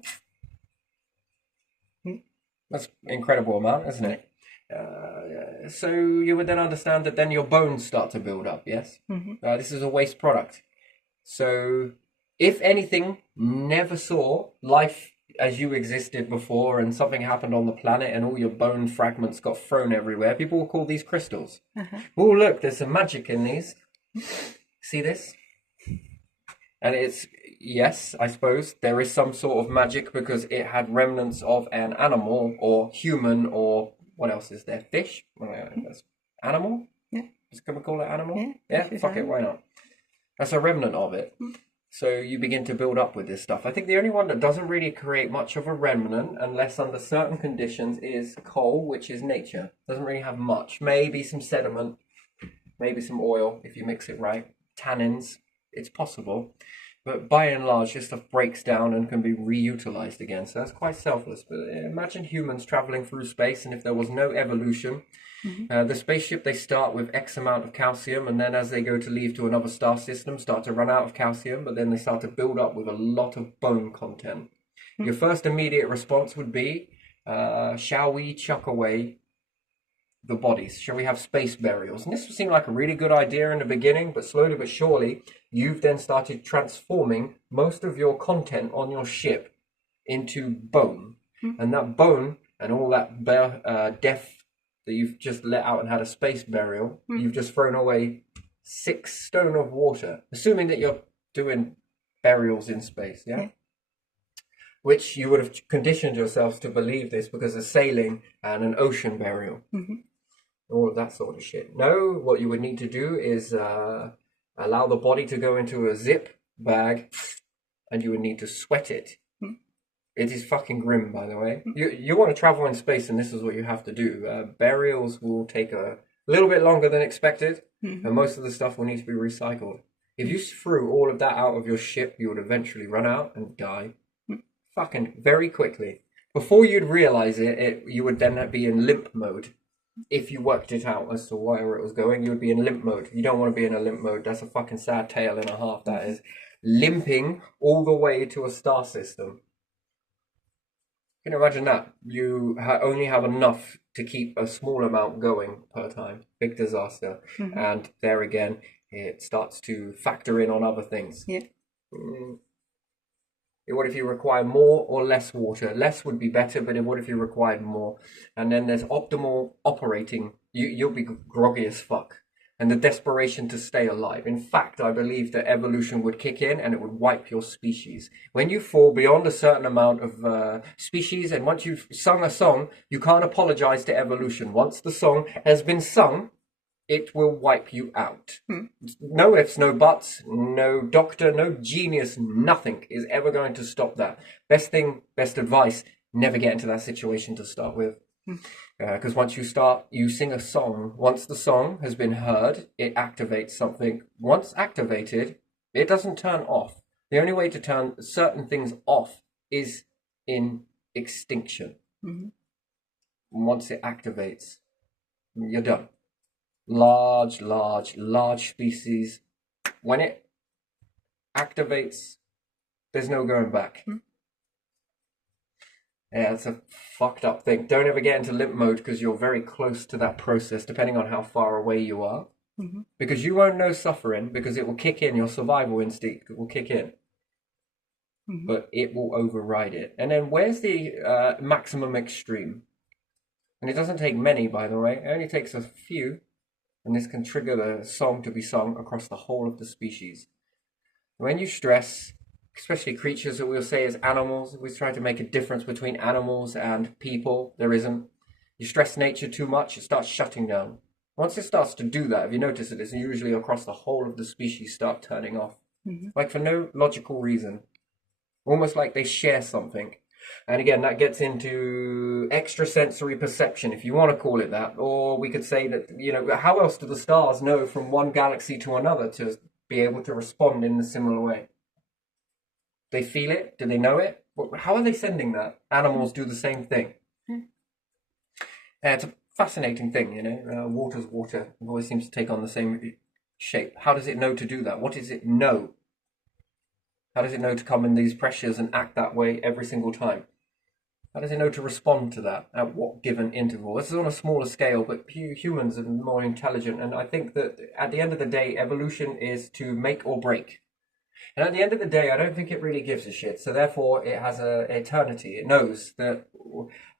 That's an incredible amount, isn't it? So you would then understand that then your bones start to build up, yes? Mm-hmm. This is a waste product. So if anything never saw life as you existed before and something happened on the planet and all your bone fragments got thrown everywhere, people will call these crystals. Oh, look, there's some magic in these. See this? And it's, yes, I suppose there is some sort of magic because it had remnants of an animal or human or what else is there? Fish? Animal? Yeah. Can we call it animal? Yeah, Fuck it, why not? That's a remnant of it. So you begin to build up with this stuff. I think the only one that doesn't really create much of a remnant, unless under certain conditions, is coal, which is nature. Doesn't really have much. Maybe some sediment, maybe some oil, if you mix it right. Tannins, it's possible. But by and large, this stuff breaks down and can be reutilized again. So that's quite selfless. But imagine humans traveling through space, and if there was no evolution, the spaceship, they start with X amount of calcium, and then as they go to leave to another star system, start to run out of calcium, but then they start to build up with a lot of bone content. Your first immediate response would be, shall we chuck away the bodies? Shall we have space burials? And this would seem like a really good idea in the beginning, but slowly but surely, you've then started transforming most of your content on your ship into bone. And that bone and all that death that you've just let out and had a space burial, you've just thrown away 6 stone of water, assuming that you're doing burials in space, yeah? Which you would have conditioned yourselves to believe this because of sailing and an ocean burial. All of that sort of shit. No, what you would need to do is allow the body to go into a zip bag, and you would need to sweat it. It is fucking grim, by the way. You want to travel in space, and this is what you have to do. Burials will take a little bit longer than expected, and most of the stuff will need to be recycled. If you threw all of that out of your ship, you would eventually run out and die. Fucking very quickly. Before you'd realize it, you would then be in limp mode. If you worked it out as to where it was going, you would be in limp mode. You don't want to be in a limp mode. That's a fucking sad tale and a half, that is. Limping all the way to a star system. You can imagine that. You only have enough to keep a small amount going per time. Big disaster. And there again, it starts to factor in on other things. Yeah. What if you require more or less water? Less would be better, but what if you required more? And then there's optimal operating. You'll be groggy as fuck. And the desperation to stay alive. In fact, I believe that evolution would kick in and it would wipe your species. When you fall beyond a certain amount of species, and once you've sung a song, you can't apologize to evolution. Once the song has been sung, it will wipe you out. No ifs, no buts, no doctor, no genius, nothing is ever going to stop that. Best advice, never get into that situation to start with. Because once you sing a song, once the song has been heard, it activates something. Once activated, it doesn't turn off. The only way to turn certain things off is in extinction. Once it activates, you're done. Large species, when it activates, there's no going back. Yeah, it's a fucked up thing. Don't ever get into limp mode because you're very close to that process, depending on how far away you are. Because you won't know suffering, because it will kick in, your survival instinct will kick in. but it will override it. And then where's the maximum extreme? And it doesn't take many, by the way. It only takes a few, and this can trigger the song to be sung across the whole of the species. When you stress, especially creatures that we'll say as animals, we try to make a difference between animals and people. There isn't. You stress nature too much, it starts shutting down. Once it starts to do that, if you notice it, it's usually across the whole of the species start turning off. Like for no logical reason. Almost like they share something. And again, that gets into extrasensory perception, if you want to call it that. Or we could say that, how else do the stars know from one galaxy to another to be able to respond in a similar way? They feel it? Do they know it? How are they sending that? Animals do the same thing. It's a fascinating thing, water's water. It always seems to take on the same shape. How does it know to do that? What does it know? How does it know to come in these pressures and act that way every single time? How does it know to respond to that at what given interval? This is on a smaller scale, but humans are more intelligent. And I think that at the end of the day, evolution is to make or break. And at the end of the day, I don't think it really gives a shit. So therefore, it has an eternity. It knows that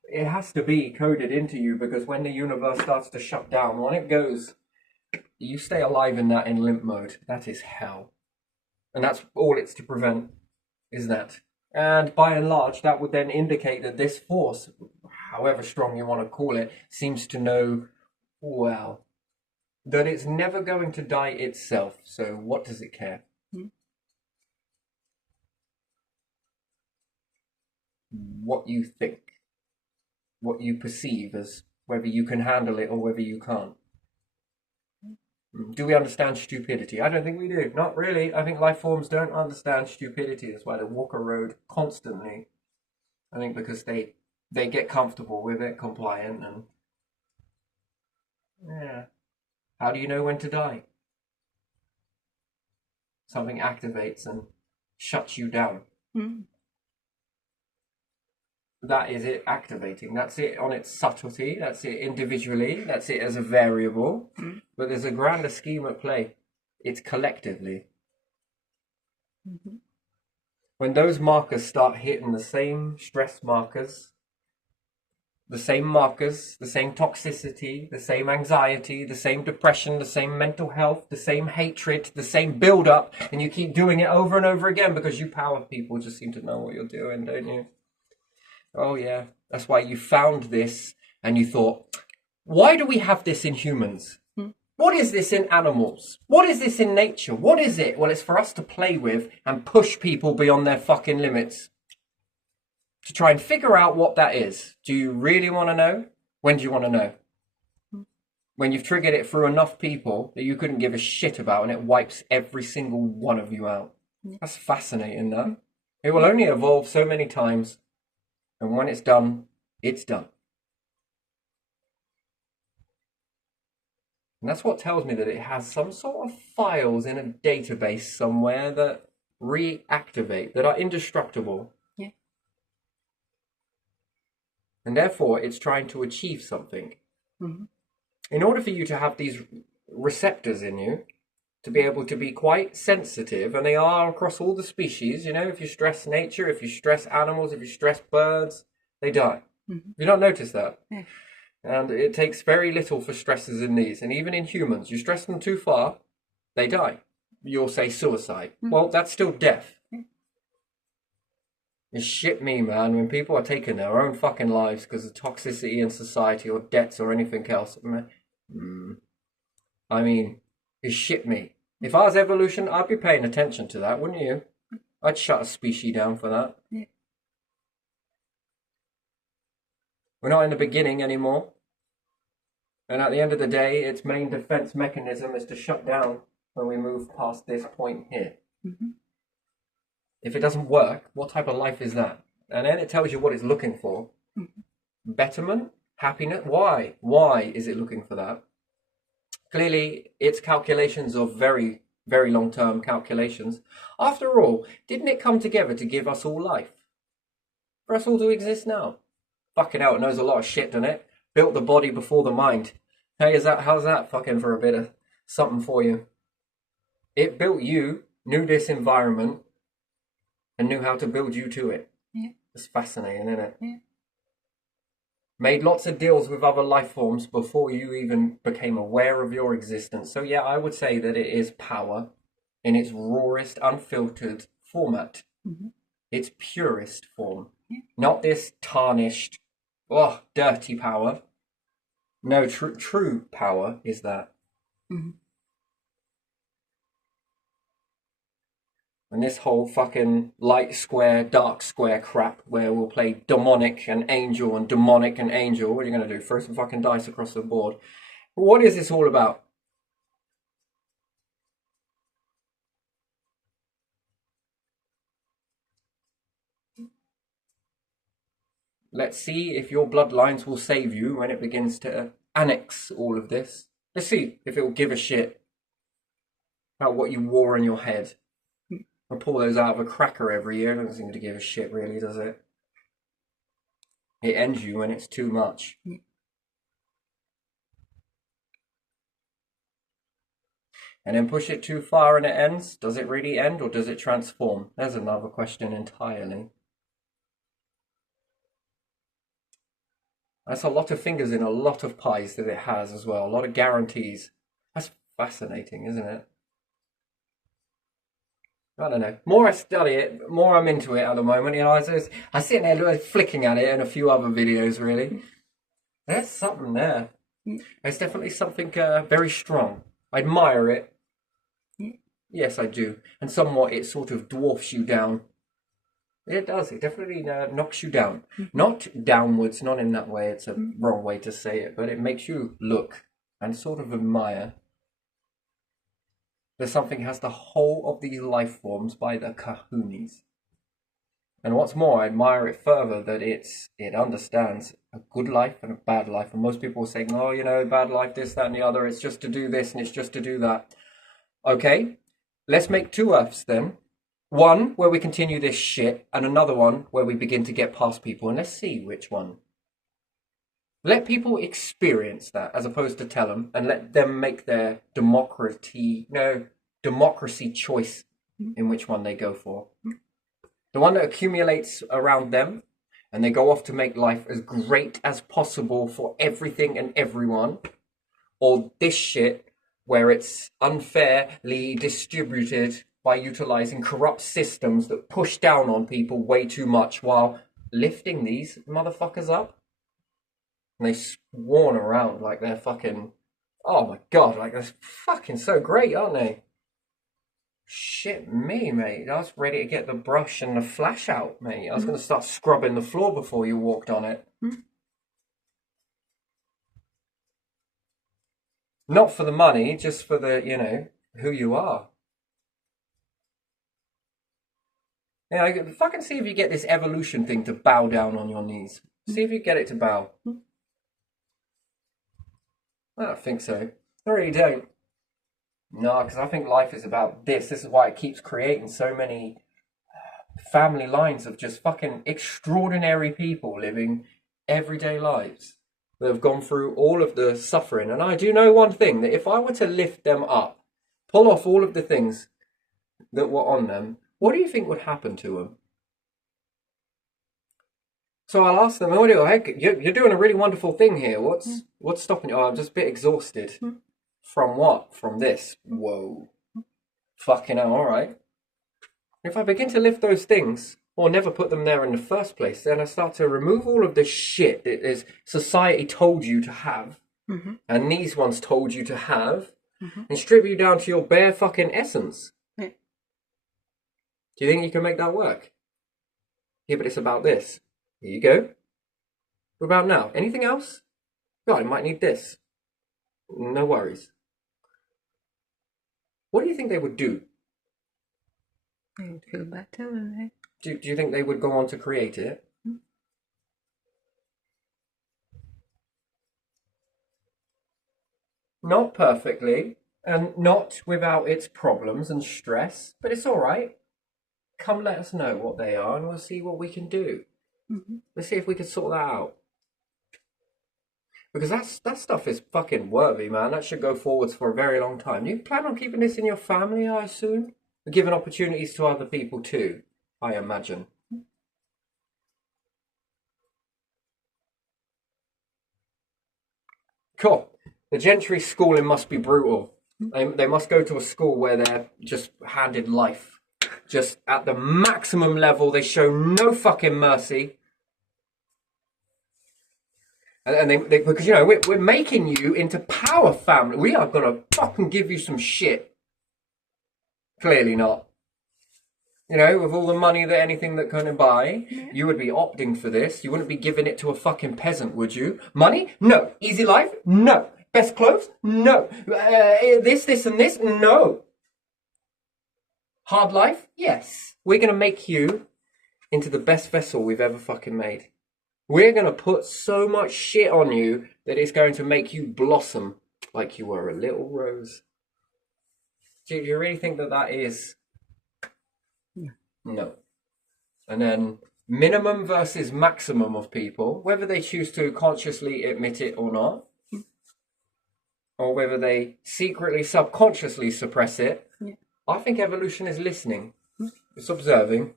it has to be coded into you, because when the universe starts to shut down, when it goes, you stay alive in limp mode. That is hell. And that's all it's to prevent, is that. And by and large, that would then indicate that this force, however strong you want to call it, seems to know, well, that it's never going to die itself. So what does it care? What you think, what you perceive as whether you can handle it or whether you can't. Do we understand stupidity? I don't think we do. Not really. I think life forms don't understand stupidity. That's why they walk a road constantly. I think because they get comfortable with it, compliant, and yeah. How do you know when to die? Something activates and shuts you down. That is it activating. That's it on its subtlety. That's it individually. That's it as a variable. But there's a grander scheme at play. It's collectively. When those markers start hitting the same stress markers, the same toxicity, the same anxiety, the same depression, the same mental health, the same hatred, the same build-up, and you keep doing it over and over again because you power people just seem to know what you're doing, don't you? Oh yeah, that's why you found this and you thought, why do we have this in humans? What is this in animals? What is this in nature? What is it? Well, it's for us to play with and push people beyond their fucking limits. To try and figure out what that is. Do you really want to know? When do you want to know? When you've triggered it through enough people that you couldn't give a shit about and it wipes every single one of you out. That's fascinating, that. It will only evolve so many times. And when it's done, it's done. And that's what tells me that it has some sort of files in a database somewhere that reactivate, that are indestructible. Yeah. And therefore, it's trying to achieve something. In order for you to have these receptors in you, to be able to be quite sensitive, and they are across all the species, if you stress nature, if you stress animals, if you stress birds, they die. You don't notice that? Yeah. And it takes very little for stresses in these. And even in humans, you stress them too far, they die. You'll say suicide. Well, that's still death. It's shit me, man, when people are taking their own fucking lives because of toxicity in society or debts or anything else. I mean, it's shit me. If I was evolution, I'd be paying attention to that, wouldn't you? I'd shut a species down for that. Yeah. We're not in the beginning anymore. And at the end of the day, its main defense mechanism is to shut down when we move past this point here. If it doesn't work, what type of life is that? And then it tells you what it's looking for. Betterment? Happiness? Why? Why is it looking for that? Clearly, its calculations are very, very long-term calculations. After all, didn't it come together to give us all life? For us all to exist now? Fucking hell, it knows a lot of shit, doesn't it? Built the body before the mind. Hey, how's that fucking for a bit of something for you? It built you, knew this environment, and knew how to build you to it. Yeah. It's fascinating, isn't it? Yeah. Made lots of deals with other life forms before you even became aware of your existence. So yeah, I would say that it is power in its rawest, unfiltered format. Mm-hmm. Its purest form. Yeah. Not this tarnished, dirty power. No, true power is that. Mm-hmm. And this whole fucking light square, dark square crap where we'll play demonic and angel and demonic and angel. What are you going to do? Throw some fucking dice across the board. What is this all about? Let's see if your bloodlines will save you when it begins to annex all of this. Let's see if it will give a shit about what you wore on your head. I pull those out of a cracker every year. It doesn't seem to give a shit, really, does it? It ends you when it's too much. Yeah. And then push it too far and it ends. Does it really end or does it transform? There's another question entirely. That's a lot of fingers in a lot of pies that it has as well. A lot of guarantees. That's fascinating, isn't it? I don't know. More I study it, more I'm into it at the moment. You know, I sit there flicking at it and a few other videos, really. There's something there. There's definitely something very strong. I admire it. Yes, I do. And somewhat it sort of dwarfs you down. It does. It definitely knocks you down. Not downwards, not in that way. It's a wrong way to say it. But it makes you look and sort of admire. There's something has the whole of these life forms by the kahoonies. And what's more, I admire it further that it understands a good life and a bad life. And most people are saying, oh, you know, bad life, this, that, and the other. It's just to do this and it's just to do that. Okay, let's make two Earths then. One where we continue this shit and another one where we begin to get past people. And let's see which one. Let people experience that as opposed to tell them, and let them make their democracy choice in which one they go for. The one that accumulates around them and they go off to make life as great as possible for everything and everyone, or this shit where it's unfairly distributed by utilizing corrupt systems that push down on people way too much while lifting these motherfuckers up. And they swarm around like they're fucking, oh my god, like they're fucking so great, aren't they? Shit me, mate. I was ready to get the brush and the flash out, mate. I was going to start scrubbing the floor before you walked on it. Not for the money, just for the, you know, who you are. Yeah, fucking see if you get this evolution thing to bow down on your knees. See if you get it to bow. I don't think so. I really don't. No, because I think life is about this. This is why it keeps creating so many family lines of just fucking extraordinary people living everyday lives that have gone through all of the suffering. And I do know one thing, that if I were to lift them up, pull off all of the things that were on them, what do you think would happen to them? So I'll ask them, oh, heck, you're doing a really wonderful thing here. What's stopping you? Oh, I'm just a bit exhausted. From what? From this? Whoa. Fucking hell, alright. If I begin to lift those things, or never put them there in the first place, then I start to remove all of the shit that is society told you to have, and these ones told you to have, and strip you down to your bare fucking essence. Yeah. Do you think you can make that work? Yeah, but it's about this. Here you go. What about now? Anything else? God, I might need this. No worries. What do you think they would do? They would feel better, wouldn't they? Do you think they would go on to create it? Not perfectly, and not without its problems and stress, but it's all right. Come let us know what they are, and we'll see what we can do. Let's see if we can sort that out. Because that stuff is fucking worthy, man. That should go forwards for a very long time. You plan on keeping this in your family, I assume? Giving opportunities to other people too, I imagine. Cool. The gentry schooling must be brutal. They must go to a school where they're just handed life. Just at the maximum level, they show no fucking mercy. And they because, you know, we're making you into power family. We are going to fucking give you some shit. Clearly not. You know, with all the money that anything that can buy, you would be opting for this. You wouldn't be giving it to a fucking peasant, would you? Money? No. Easy life? No. Best clothes? No. This, and this? No. Hard life? Yes. We're going to make you into the best vessel we've ever fucking made. We're going to put so much shit on you that it's going to make you blossom like you were a little rose. Do you really think that that is? No. And then minimum versus maximum of people, whether they choose to consciously admit it or not, or whether they secretly, subconsciously suppress it, I think evolution is listening. It's observing.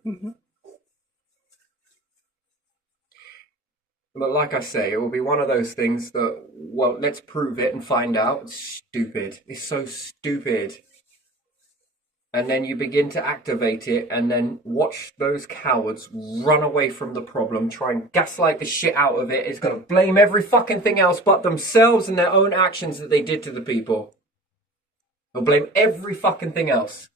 But like I say, it will be one of those things that, well, let's prove it and find out. It's stupid. It's so stupid. And then you begin to activate it and then watch those cowards run away from the problem, try and gaslight the shit out of it. It's going to blame every fucking thing else but themselves and their own actions that they did to the people. They'll blame every fucking thing else.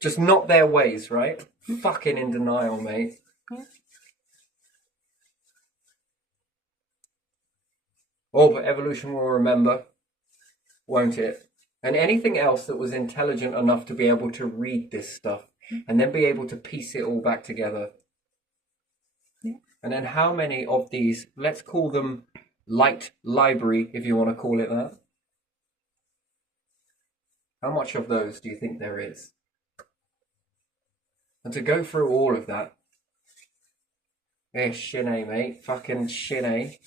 Just not their ways, right? Fucking in denial, mate. Oh, but evolution will remember, won't it? And anything else that was intelligent enough to be able to read this stuff and then be able to piece it all back together. And then how many of these, let's call them light library, if you want to call it that. How much of those do you think there is? And to go through all of that. Shinny, mate. Fucking shinny.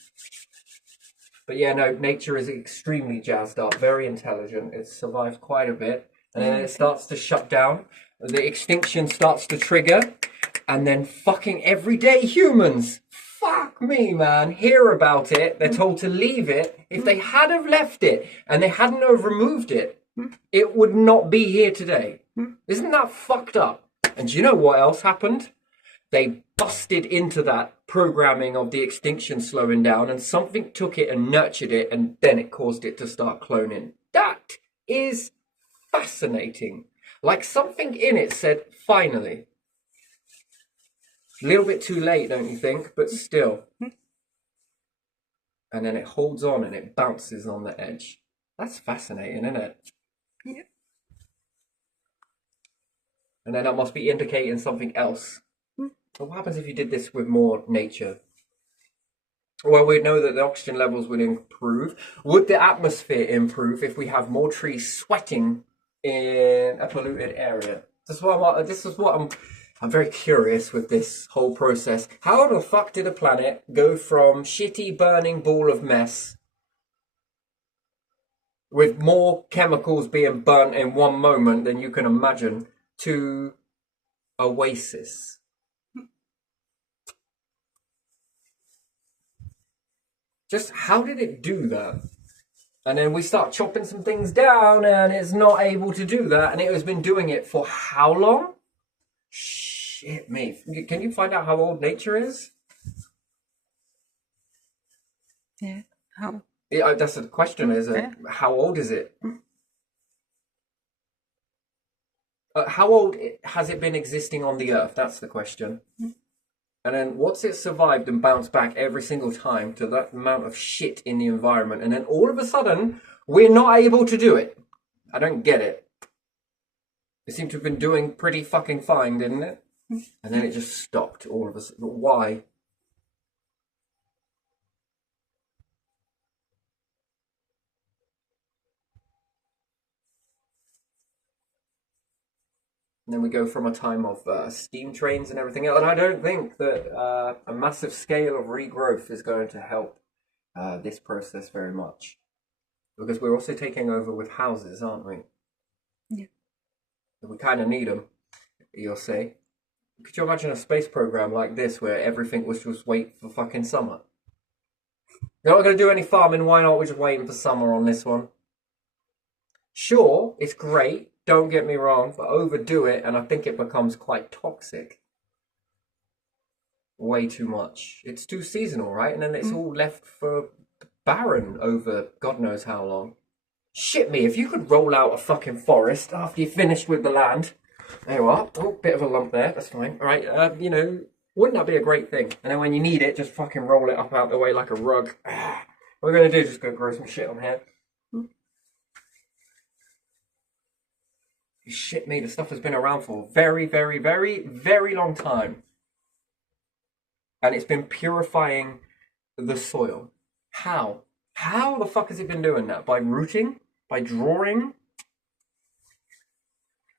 But yeah, no, nature is extremely jazzed up, very intelligent. It's survived quite a bit. And then it starts to shut down. The extinction starts to trigger. And then fucking everyday humans, fuck me, man, hear about it. They're told to leave it. If they had have left it and they hadn't have removed it, it would not be here today. Isn't that fucked up? And do you know what else happened? They busted into that programming of the extinction slowing down and something took it and nurtured it and then it caused it to start cloning. That is fascinating. Like something in it said, finally. A little bit too late, don't you think? But still. And then it holds on and it bounces on the edge. That's fascinating, isn't it? Yeah. And then that must be indicating something else. So what happens if you did this with more nature? Well, we'd know that the oxygen levels would improve. Would the atmosphere improve if we have more trees sweating in a polluted area? This is what I'm very curious with this whole process. How the fuck did a planet go from shitty burning ball of mess with more chemicals being burnt in one moment than you can imagine to oasis? Just how did it do that? And then we start chopping some things down and it's not able to do that. And it has been doing it for how long? Shit me. Can you find out how old nature is? Yeah. How? Yeah, that's the question, is it? Yeah. How old is it? How old has it been existing on the Earth? That's the question. And then what's it survived and bounced back every single time to that amount of shit in the environment? And then all of a sudden, we're not able to do it. I don't get it. It seemed to have been doing pretty fucking fine, didn't it? And then it just stopped all of a sudden. Why? And then we go from a time of steam trains and everything else. And I don't think that a massive scale of regrowth is going to help this process very much. Because we're also taking over with houses, aren't we? Yeah. We kind of need them. you'll say. Could you imagine a space program like this where everything was just wait for fucking summer? You're not going to do any farming, why not? We're just waiting for summer on this one. Sure, it's great, don't get me wrong, but overdo it and I think it becomes quite toxic. Way too much. It's too seasonal, right? And then it's all left for barren over God knows how long. Shit me, if you could roll out a fucking forest after you're finished with the land. There you are. Oh, bit of a lump there, that's fine. Alright, you know, wouldn't that be a great thing? And then when you need it, just fucking roll it up out the way like a rug. What we're going to do is just go grow some shit on here. Shit me, the stuff has been around for a very, very, very, very long time. And it's been purifying the soil. How? How the fuck has it been doing that? By rooting? By drawing?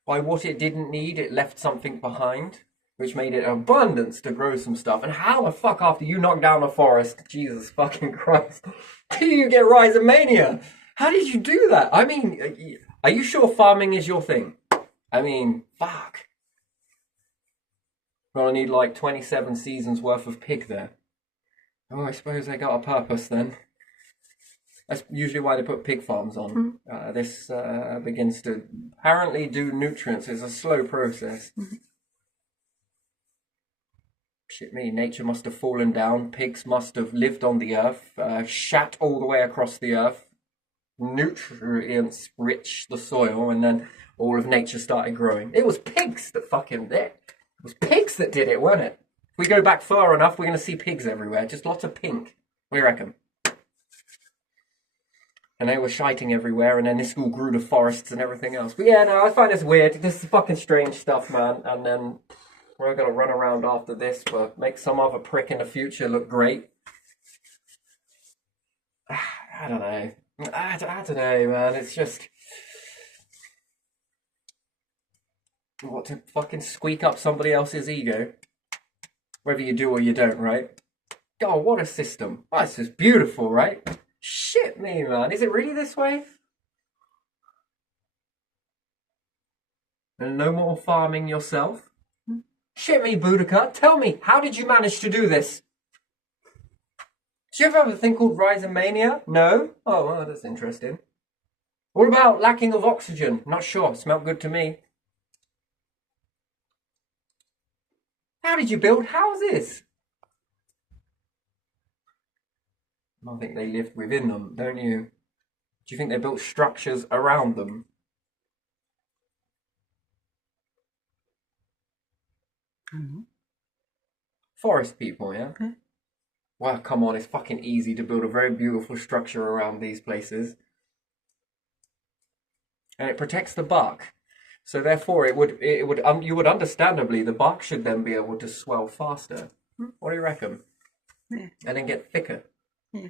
By what it didn't need, it left something behind, which made it abundance to grow some stuff. And how the fuck, after you knock down a forest, Jesus fucking Christ, do you get Rhizomania? How did you do that? I mean, are you sure farming is your thing? I mean, fuck. Gonna need like 27 seasons worth of pig there. Oh, I suppose they got a purpose then. That's usually why they put pig farms on. This begins to apparently do nutrients. It's a slow process. Shit me, nature must have fallen down. Pigs must have lived on the earth, shat all the way across the earth. Nutrients rich the soil, and then all of nature started growing. It was pigs that fucking did it. It was pigs that did it, weren't it? If we go back far enough, we're going to see pigs everywhere. Just lots of pink. What do you reckon? And they were shiting everywhere, and then this all grew to forests and everything else. But yeah, no, I find this weird. This is fucking strange stuff, man. And then we're going to run around after this, but make some other prick in the future look great. I don't know. I don't know, man. It's just... What, to fucking squeak up somebody else's ego? Whether you do or you don't, right? Oh, what a system. Oh, it's just beautiful, right? Shit me, man. Is it really this way? And no more farming yourself? Shit me, Boudica. Tell me, how did you manage to do this? Do you ever have a thing called Rhizomania? No? Oh, well, that's interesting. What about lacking of oxygen? Not sure. Smelled good to me. How did you build houses? I think they lived within them, don't you? Do you think they built structures around them? Forest people, yeah? Well, come on, it's fucking easy to build a very beautiful structure around these places. And it protects the bark. So therefore, you would understandably, the bark should then be able to swell faster. What do you reckon? Yeah. And then get thicker. Yeah.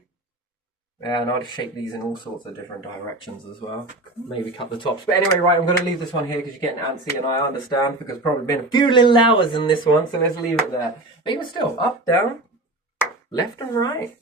Yeah, and I'd shape these in all sorts of different directions as well. Maybe cut the tops. But anyway, right, I'm going to leave this one here because you're getting antsy, and I understand because it's probably been a few little hours in this one, so let's leave it there. But even still, up, down, left and right.